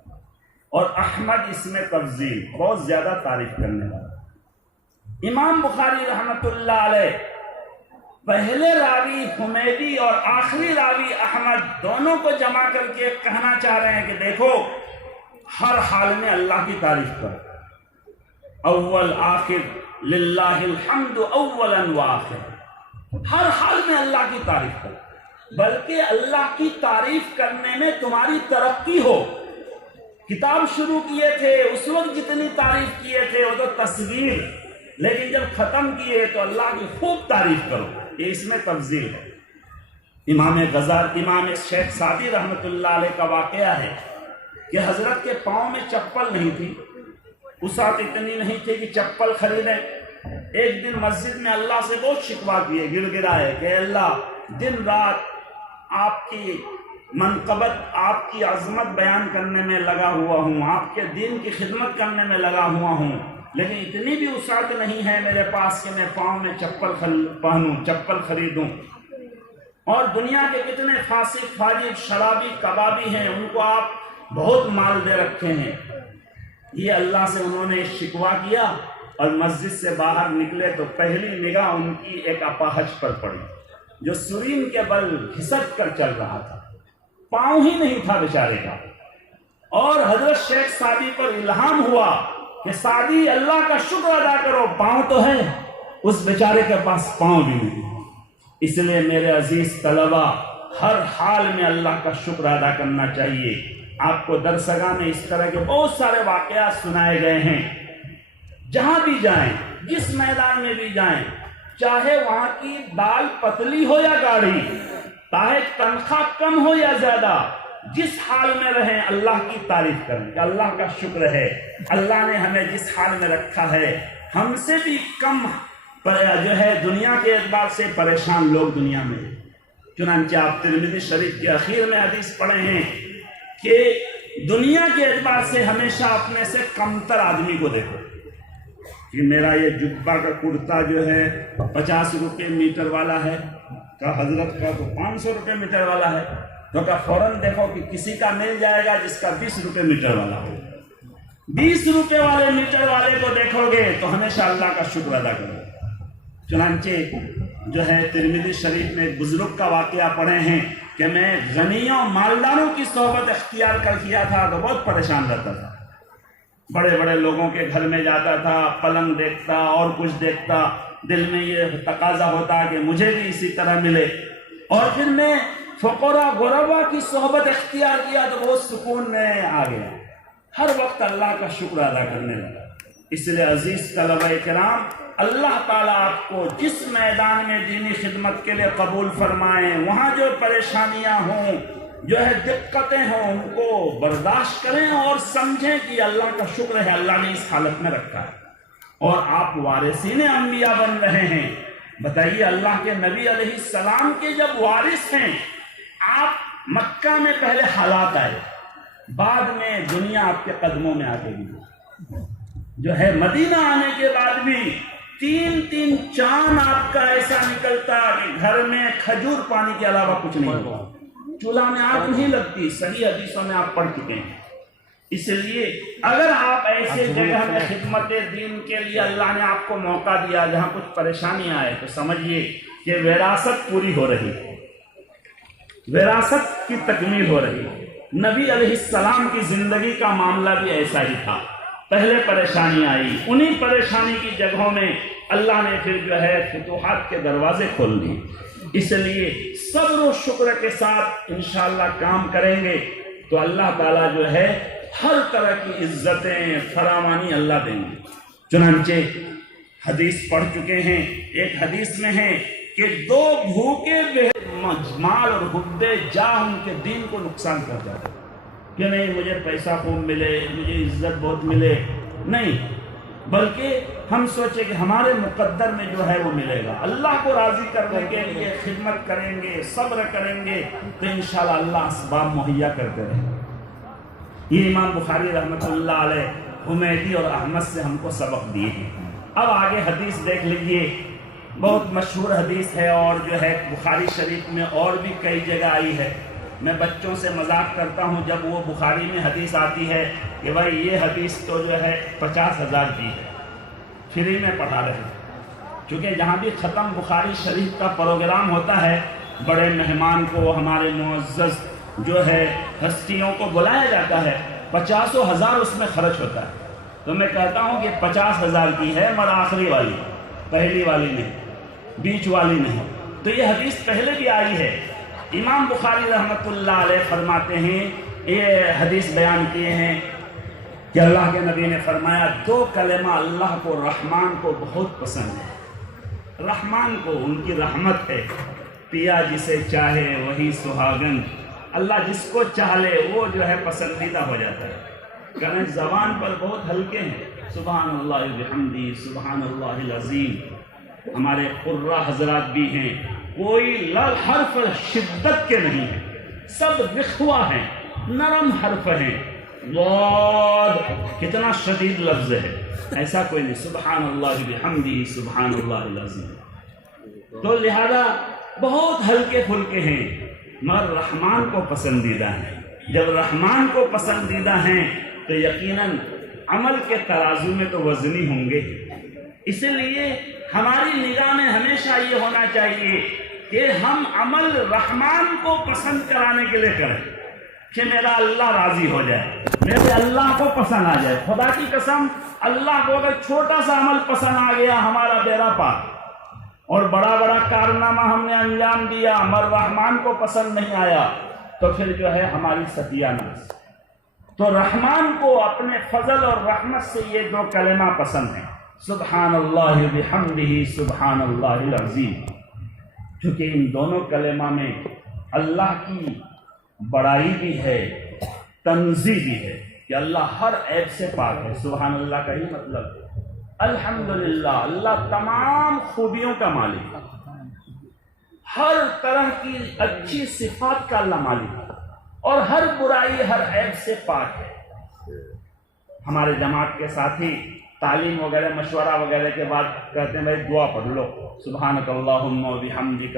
اور احمد اس میں تفضیل، بہت زیادہ تعریف کرنے والا۔ امام بخاری رحمۃ اللہ علیہ پہلے راوی حمیدی اور آخری راوی احمد دونوں کو جمع کر کے کہنا چاہ رہے ہیں کہ دیکھو، ہر حال میں اللہ کی تعریف کرو، اول آخر للہ الحمد اولا وآخر، ہر حال میں اللہ کی تعریف کرو، بلکہ اللہ کی تعریف کرنے میں تمہاری ترقی ہو۔ کتاب شروع کیے تھے اس وقت جتنی تعریف کیے تھے وہ تو تصغیر، لیکن جب ختم کیے تو اللہ کی خوب تعریف کرو، یہ اس میں تفضیل ہے۔ امام شیخ سعدی رحمۃ اللہ علیہ کا واقعہ ہے کہ حضرت کے پاؤں میں چپل نہیں تھی، وسعت اتنی نہیں تھی کہ چپل خریدیں۔ ایک دن مسجد میں اللہ سے بہت شکوہ کیے، گر گرائے کہ اللہ، دن رات آپ کی منقبت، آپ کی عظمت بیان کرنے میں لگا ہوا ہوں، آپ کے دین کی خدمت کرنے میں لگا ہوا ہوں، لیکن اتنی بھی وسعت نہیں ہے میرے پاس کہ میں پاؤں میں چپل پہنوں، چپل خریدوں۔ اور دنیا کے کتنے فاسق، فاجر، شرابی، کبابی ہیں، ان کو آپ بہت مال دے رکھے ہیں۔ یہ اللہ سے انہوں نے شکوہ کیا، اور مسجد سے باہر نکلے تو پہلی نگاہ ان کی ایک اپاہج پر پڑی جو سرین کے بل گھسٹ کر چل رہا تھا، پاؤں ہی نہیں تھا بیچارے کا۔ اور حضرت شیخ سعدی پر الہام ہوا کہ سعدی اللہ کا شکر ادا کرو، پاؤں تو ہے، اس بیچارے کے پاس پاؤں بھی نہیں۔ اس لیے میرے عزیز طلبہ، ہر حال میں اللہ کا شکر ادا کرنا چاہیے۔ آپ کو درسگاہ میں اس طرح کے بہت سارے واقعات سنائے گئے ہیں۔ جہاں بھی جائیں، جس میدان میں بھی جائیں، چاہے وہاں کی دال پتلی ہو یا گاڑھی، چاہے تنخواہ کم ہو یا زیادہ، جس حال میں رہیں اللہ کی تعریف کریں کہ اللہ کا شکر ہے، اللہ نے ہمیں جس حال میں رکھا ہے۔ ہم سے بھی کم جو ہے دنیا کے اعتبار سے پریشان لوگ دنیا میں ہیں، چنانچہ آپ ترمذی شریف کے اخیر میں حدیث پڑھے ہیں کہ دنیا کے اعتبار سے ہمیشہ اپنے سے کمتر آدمی کو دیکھو کہ میرا یہ جبہ کا کرتا جو ہے 50 روپے میٹر والا ہے، کا حضرت کا تو 500 روپے میٹر والا ہے، تو کیا فوراً دیکھو کہ کسی کا مل جائے گا جس کا 20 روپے میٹر والا ہو۔ 20 روپے والے میٹر والے کو دیکھو گے تو ہمیشہ اللہ کا شکر ادا کرو۔ چنانچہ جو ہے ترمذی شریف میں ایک بزرگ کا واقعہ پڑھے ہیں کہ میں غنیوں مالداروں کی صحبت اختیار کر کیا تھا تو بہت پریشان رہتا تھا، بڑے بڑے لوگوں کے گھر میں جاتا تھا، پلنگ دیکھتا اور کچھ دیکھتا، دل میں یہ تقاضا ہوتا کہ مجھے بھی اسی طرح ملے، اور پھر میں فقراء غربا کی صحبت اختیار کیا تو بہت سکون میں آ گیا، ہر وقت اللہ کا شکر ادا کرنے لگا۔ اس لیے عزیز طلبہ کرام، اللہ تعالیٰ آپ کو جس میدان میں دینی خدمت کے لیے قبول فرمائیں، وہاں جو پریشانیاں ہوں، جو ہے دقتیں ہوں، ان کو برداشت کریں اور سمجھیں کہ اللہ کا شکر ہے اللہ نے اس حالت میں رکھا ہے، اور آپ وارثین انبیاء بن رہے ہیں۔ بتائیے، اللہ کے نبی علیہ السلام کے جب وارث ہیں، آپ مکہ میں پہلے حالات آئے، بعد میں دنیا آپ کے قدموں میں آ گئی، جو ہے مدینہ آنے کے بعد بھی 3 چاند آپ کا ایسا نکلتا کہ گھر میں کھجور پانی کے علاوہ کچھ نہیں ہوگا، چولہا میں آگ نہیں لگتی، صحیح حدیثوں میں آپ پڑھ چکے ہیں۔ اس لیے اگر آپ ایسے جگہ میں خدمت دین کے لیے اللہ نے آپ کو موقع دیا جہاں کچھ پریشانی آئے، تو سمجھیے کہ وراثت پوری ہو رہی ہے، وراثت کی تکمیل ہو رہی ہے۔ نبی علیہ السلام کی زندگی کا معاملہ بھی ایسا ہی تھا، پہلے پریشانی آئی، انہی پریشانی کی جگہوں میں اللہ نے پھر جو ہے فتوحات کے دروازے کھول دیے۔ اس لیے صبر و شکر کے ساتھ انشاءاللہ کام کریں گے تو اللہ تعالیٰ جو ہے ہر طرح کی عزتیں فراوانی اللہ دیں گے۔ چنانچہ حدیث پڑھ چکے ہیں، ایک حدیث میں ہے کہ 2 بھوکے مال اور حب جاہ ان کے دین کو نقصان کر جاتا ہے کہ نہیں مجھے پیسہ خوب ملے، مجھے عزت بہت ملے، نہیں، بلکہ ہم سوچیں کہ ہمارے مقدر میں جو ہے وہ ملے گا۔ اللہ کو راضی کرنے کے لیے خدمت کریں گے، صبر کریں گے تو انشاءاللہ اللہ اسباب مہیا کرتے رہیں گے۔ یہ امام بخاری رحمۃ اللہ علیہ حمیدی اور احمد سے ہم کو سبق دیے ہیں۔ اب آگے حدیث دیکھ لیجئے، بہت مشہور حدیث ہے، اور جو ہے بخاری شریف میں اور بھی کئی جگہ آئی ہے۔ میں بچوں سے مذاق کرتا ہوں جب وہ بخاری میں حدیث آتی ہے کہ بھائی یہ حدیث تو جو ہے 50,000 کی ہے، فری میں پڑھا رہے ہیں، چونکہ جہاں بھی ختم بخاری شریف کا پروگرام ہوتا ہے بڑے مہمان کو، ہمارے معزز جو ہے ہستیوں کو بلایا جاتا ہے، 50,000 اس میں خرچ ہوتا ہے، تو میں کہتا ہوں کہ 50,000 کی ہے مگر آخری والی، پہلی والی نہیں، بیچ والی نہیں۔ تو یہ حدیث پہلے بھی آئی ہے۔ امام بخاری رحمۃ اللہ علیہ فرماتے ہیں، یہ حدیث بیان کیے ہیں کہ اللہ کے نبی نے فرمایا 2 کلمہ اللہ کو، رحمان کو بہت پسند ہے، رحمان کو ان کی رحمت ہے، پیا جسے چاہے وہی سہاگن، اللہ جس کو چاہ لے وہ جو ہے پسندیدہ ہو جاتا ہے۔ کہنا زبان پر بہت ہلکے ہیں، سبحان اللہ بحمدہ، سبحان اللہ العظیم۔ ہمارے قرہ حضرات بھی ہیں، کوئی حرف شدت کے نہیں ہیں، سب رخوہ ہیں، نرم حرف ہیں۔ ضاد کتنا شدید لفظ ہے، ایسا کوئی نہیں، سبحان اللہ بحمدہ، سبحان اللہ العظیم۔ تو لہذا بہت ہلکے پھلکے ہیں مگر رحمان کو پسندیدہ ہیں۔ جب رحمان کو پسندیدہ ہیں تو یقیناً عمل کے ترازو میں تو وزنی ہوں گے۔ اس لیے ہماری نگاہ میں ہمیشہ یہ ہونا چاہیے کہ ہم عمل رحمان کو پسند کرانے کے لیے کریں کہ میرا اللہ راضی ہو جائے، میرے اللہ کو پسند آ جائے۔ خدا کی قسم، اللہ کو اگر چھوٹا سا عمل پسند آ گیا ہمارا بیڑا پار، اور بڑا بڑا کارنامہ ہم نے انجام دیا مگر رحمان کو پسند نہیں آیا تو پھر جو ہے ہماری ستیہ ناز۔ تو رحمان کو اپنے فضل اور رحمت سے یہ 2 کلمہ پسند ہیں، سبحان اللہ بحمدہ، سبحان اللہ العظیم، کیونکہ ان دونوں کلمہ میں اللہ کی بڑائی بھی ہے، تنزیہ بھی ہے کہ اللہ ہر عیب سے پاک ہے۔ سبحان اللہ کا ہی مطلب ہے الحمدللہ، اللہ تمام خوبیوں کا مالک ہے، ہر طرح کی اچھی صفات کا اللہ مالک ہے اور ہر برائی ہر عیب سے پاک ہے۔ ہمارے جماعت کے ساتھی تعلیم وغیرہ مشورہ وغیرہ کے بعد کہتے ہیں بھائی دعا پڑھ لو، سبحانک اللہم و بحمدک۔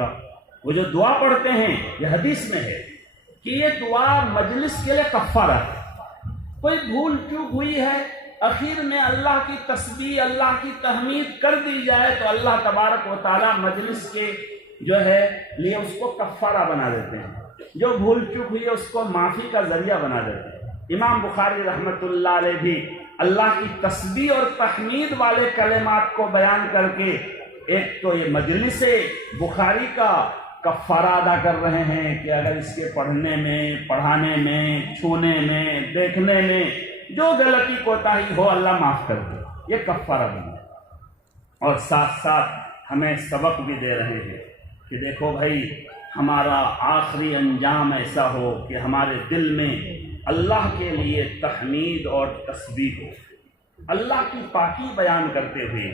وہ جو دعا پڑھتے ہیں یہ حدیث میں ہے کہ یہ دعا مجلس کے لیے کفارہ ہے۔ کوئی بھول چوک ہوئی ہے، اخیر میں اللہ کی تسبیح اللہ کی تحمید کر دی جائے تو اللہ تبارک و تعالی مجلس کے جو ہے لیے اس کو کفارہ بنا دیتے ہیں، جو بھول چوک ہوئی ہے اس کو معافی کا ذریعہ بنا دیتے ہیں۔ امام بخاری رحمۃ اللہ علیہ بھی اللہ کی تسبیح اور تحمید والے کلمات کو بیان کر کے ایک تو یہ مجلس بخاری کا کفارہ ادا کر رہے ہیں کہ اگر اس کے پڑھنے میں، پڑھانے میں، چھونے میں، دیکھنے میں جو غلطی کوتاہی ہو اللہ معاف کر دے، یہ کفارہ بن جائے۔ اور ساتھ ساتھ ہمیں سبق بھی دے رہے ہیں کہ دیکھو بھائی ہمارا آخری انجام ایسا ہو کہ ہمارے دل میں اللہ کے لیے تحمید اور تسبیح ہو، اللہ کی پاکی بیان کرتے ہوئے،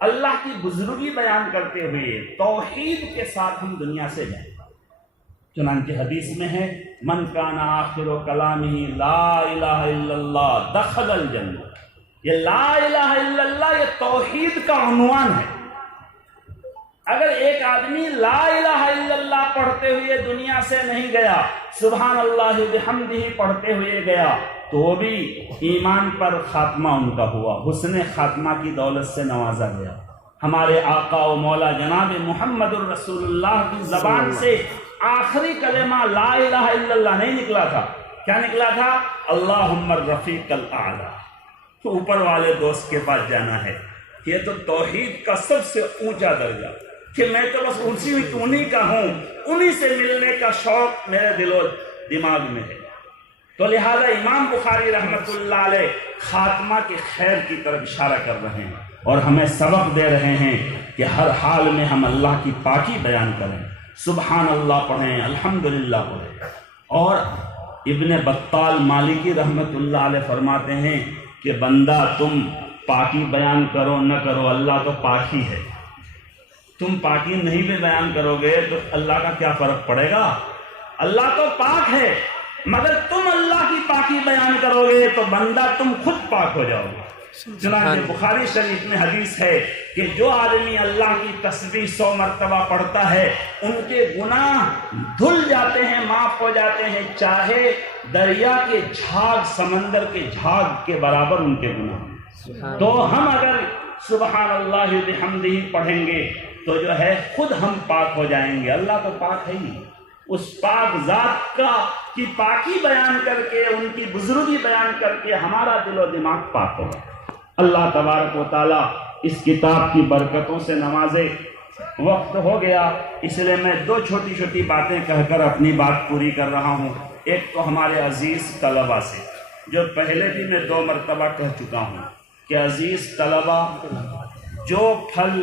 اللہ کی بزرگی بیان کرتے ہوئے توحید کے ساتھ ہم دنیا سے جائیں۔ چنانچہ حدیث میں ہے من کان آخر کلامہ لا الہ الا اللہ دخل الجنہ۔ یہ لا الہ الا اللہ یہ توحید کا عنوان ہے۔ اگر ایک آدمی لا الہ الا اللہ پڑھتے ہوئے دنیا سے نہیں گیا، سبحان اللہ بحمدہ پڑھتے ہوئے گیا، تو وہ بھی ایمان پر خاتمہ ان کا ہوا، حسن خاتمہ کی دولت سے نوازا گیا۔ ہمارے آقا و مولا جناب محمد الرسول اللہ کی زبان سے آخری کلمہ لا الہ الا اللہ نہیں نکلا تھا، کیا نکلا تھا؟ اللہم الرفیق الاعلی، تو اوپر والے دوست کے پاس جانا ہے۔ یہ تو توحید کا سب سے اونچا درجہ کہ میں تو بس انہی کا ہوں، انہی سے ملنے کا شوق میرے دل و دماغ میں ہے۔ تو لہذا امام بخاری رحمۃ اللہ علیہ خاتمہ کے خیر کی طرف اشارہ کر رہے ہیں اور ہمیں سبق دے رہے ہیں کہ ہر حال میں ہم اللہ کی پاکی بیان کریں، سبحان اللہ پڑھیں، الحمدللہ پڑھیں۔ اور ابن بطال مالکی رحمۃ اللہ علیہ فرماتے ہیں کہ بندہ تم پاکی بیان کرو نہ کرو، اللہ تو پاک ہی ہے۔ تم پاکی نہیں بھی بیان کرو گے تو اللہ کا کیا فرق پڑے گا؟ اللہ تو پاک ہے، مگر تم اللہ کی پاکی بیان کرو گے تو بندہ تم خود پاک ہو جاؤ گے۔ چنانچہ بخاری شریف میں حدیث ہے کہ جو آدمی اللہ کی تسبیح 100 مرتبہ پڑھتا ہے ان کے گناہ دھل جاتے ہیں، معاف ہو جاتے ہیں، چاہے دریا کے جھاگ، سمندر کے جھاگ کے برابر ان کے گناہ۔ تو ہم اگر سبحان اللہ بحمدہ پڑھیں گے تو جو ہے خود ہم پاک ہو جائیں گے۔ اللہ تو پاک ہے ہی، اس پاک ذات کا کی پاکی بیان کر کے، ان کی بزرگی بیان کر کے ہمارا دل و دماغ پاک ہوگا۔ اللہ تبارک و تعالیٰ اس کتاب کی برکتوں سے نوازے۔ وقت ہو گیا اس لیے میں 2 چھوٹی چھوٹی باتیں کہہ کر اپنی بات پوری کر رہا ہوں۔ ایک تو ہمارے عزیز طلبہ سے، جو پہلے بھی میں 2 مرتبہ کہہ چکا ہوں کہ عزیز طلبہ، جو پھل،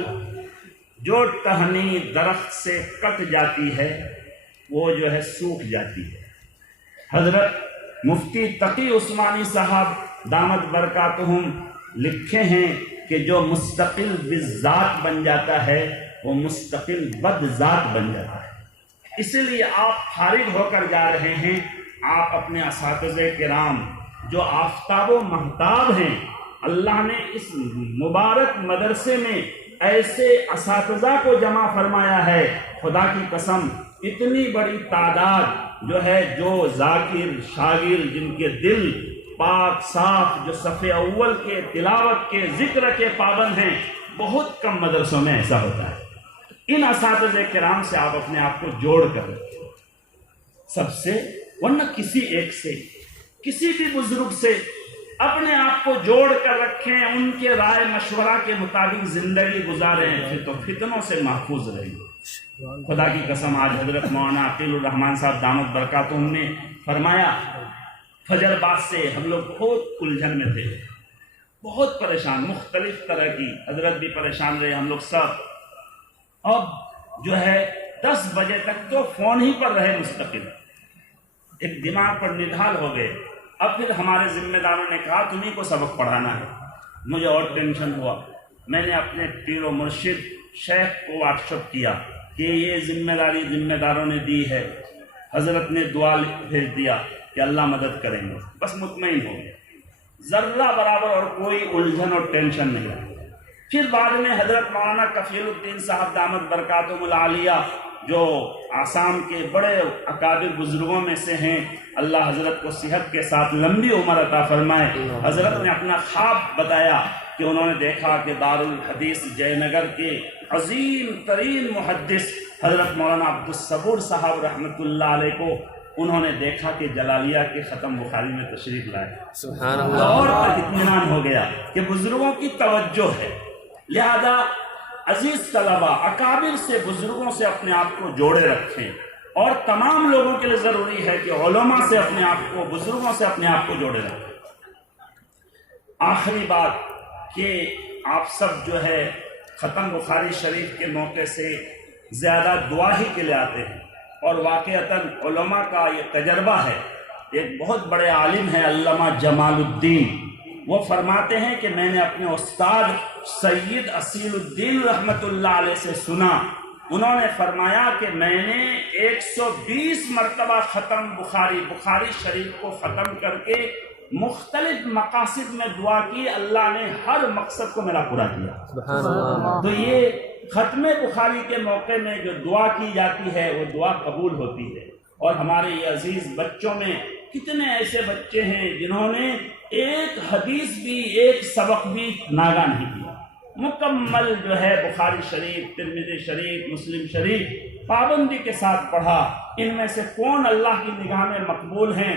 جو ٹہنی درخت سے کٹ جاتی ہے وہ جو ہے سوکھ جاتی ہے۔ حضرت مفتی تقی عثمانی صاحب دامت برکاتہم لکھے ہیں کہ جو مستقل بالذات بن جاتا ہے وہ مستقل بد ذات بن جاتا ہے۔ اسی لیے آپ فارغ ہو کر جا رہے ہیں، آپ اپنے اساتذہ کرام جو آفتاب و مہتاب ہیں، اللہ نے اس مبارک مدرسے میں ایسے اساتذہ کو جمع فرمایا ہے، خدا کی قسم اتنی بڑی تعداد جو ہے، جو ذاکر شاگرد جن کے دل پاک صاف، جو صف اول کے تلاوت کے ذکر کے پابند ہیں، بہت کم مدرسوں میں ایسا ہوتا ہے۔ ان اساتذہ کرام سے آپ اپنے آپ کو جوڑ کر رکھیں، سب سے، ورنہ کسی ایک سے، کسی بھی بزرگ سے اپنے آپ کو جوڑ کر رکھیں، ان کے رائے مشورہ کے مطابق زندگی گزاریں، پھر تو فتنوں سے محفوظ رہیں گے۔ خدا کی قسم آج حضرت مولانا عقیل الرحمان صاحب دامت برکاتہم نے فرمایا، فجر بعد سے ہم لوگ بہت الجھن میں تھے، بہت پریشان، مختلف طرح کی، حضرت بھی پریشان رہے، ہم لوگ سب۔ اب جو ہے 10 بجے تک تو فون ہی پر رہے مستقل، ایک دماغ پر نڈھال ہو گئے۔ اب پھر ہمارے ذمہ داروں نے کہا تمہیں کو سبق پڑھانا ہے۔ مجھے اور ٹینشن ہوا، میں نے اپنے پیر و مرشد شیخ کو واٹس ایپ کیا کہ یہ ذمہ داروں نے دی ہے، حضرت نے دعا بھیج دیا کہ اللہ مدد کریں گے، بس مطمئن ہو گئے، ذرہ برابر اور کوئی الجھن اور ٹینشن نہیں رہی۔ پھر بعد میں حضرت مولانا کفیل الدین صاحب دامت برکاتہم العالیہ جو آسام کے بڑے اکابر بزرگوں میں سے ہیں، اللہ حضرت کو صحت کے ساتھ لمبی عمر عطا فرمائے، حضرت نے اپنا خواب بتایا کہ انہوں نے دیکھا کہ دارالحدیث جے نگر کے عظیم ترین محدث حضرت مولانا عبدالصبور صاحب رحمۃ اللہ علیہ کو انہوں نے دیکھا کہ جلالیہ کے ختم بخاری میں تشریف لائے۔ سبحان اللہ۔ اور پر اطمینان ہو گیا کہ بزرگوں کی توجہ ہے، لہذا عزیز طلبہ اکابر سے، بزرگوں سے اپنے آپ کو جوڑے رکھیں، اور تمام لوگوں کے لیے ضروری ہے کہ علماء سے اپنے آپ کو، بزرگوں سے اپنے آپ کو جوڑے رکھیں۔ آخری بات کہ آپ سب جو ہے ختم بخاری شریف کے موقع سے زیادہ دعا ہی کے لیے آتے ہیں، اور واقعتاً علماء کا یہ تجربہ ہے۔ ایک بہت بڑے عالم ہیں علامہ جمال الدین، وہ فرماتے ہیں کہ میں نے اپنے استاد سید اصیل الدین رحمۃ اللہ علیہ سے سنا، انہوں نے فرمایا کہ میں نے 120 مرتبہ ختم بخاری شریف کو ختم کر کے مختلف مقاصد میں دعا کی، اللہ نے ہر مقصد کو میرا پورا کیا۔ سبحان اللہ۔ تو یہ ختم بخاری کے موقع میں جو دعا کی جاتی ہے وہ دعا قبول ہوتی ہے، اور ہمارے یہ عزیز بچوں میں کتنے ایسے بچے ہیں جنہوں نے ایک حدیث بھی، ایک سبق بھی ناگا نہیں کیا، مکمل جو ہے بخاری شریف، ترمذی شریف، مسلم شریف پابندی کے ساتھ پڑھا۔ ان میں سے کون اللہ کی نگاہ میں مقبول ہیں؟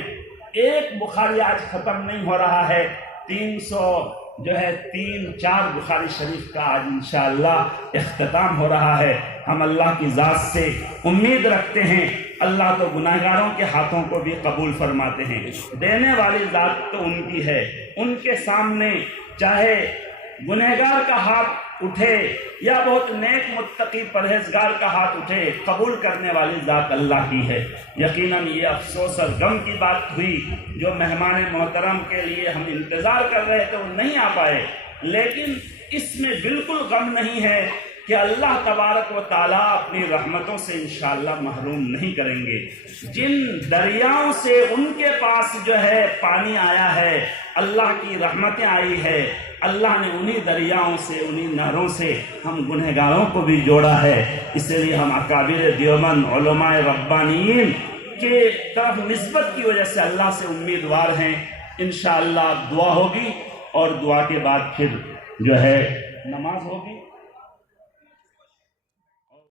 ایک بخاری آج ختم نہیں ہو رہا ہے، 304 بخاری شریف کا آج انشاءاللہ اختتام ہو رہا ہے۔ ہم اللہ کی ذات سے امید رکھتے ہیں، اللہ تو گناہگاروں کے ہاتھوں کو بھی قبول فرماتے ہیں، دینے والی ذات تو ان کی ہے، ان کے سامنے چاہے گنہگار کا ہاتھ اٹھے یا بہت نیک متقی پرہیزگار کا ہاتھ اٹھے، قبول کرنے والی ذات اللہ کی ہے۔ یقیناً یہ افسوس اور غم کی بات ہوئی، جو مہمان محترم کے لیے ہم انتظار کر رہے تھے وہ نہیں آ پائے، لیکن اس میں بالکل غم نہیں ہے کہ اللہ تبارک و تعالیٰ اپنی رحمتوں سے انشاءاللہ محروم نہیں کریں گے۔ جن دریاؤں سے ان کے پاس جو ہے پانی آیا ہے، اللہ کی رحمتیں آئی ہے، اللہ نے انہی دریاؤں سے، انہی نہروں سے ہم گنہگاروں کو بھی جوڑا ہے۔ اس لیے ہم اکابر دیوبند علماء ربانیین کے طرف نسبت کی وجہ سے اللہ سے امیدوار ہیں۔ انشاءاللہ دعا ہوگی، اور دعا کے بعد پھر جو ہے نماز ہوگی۔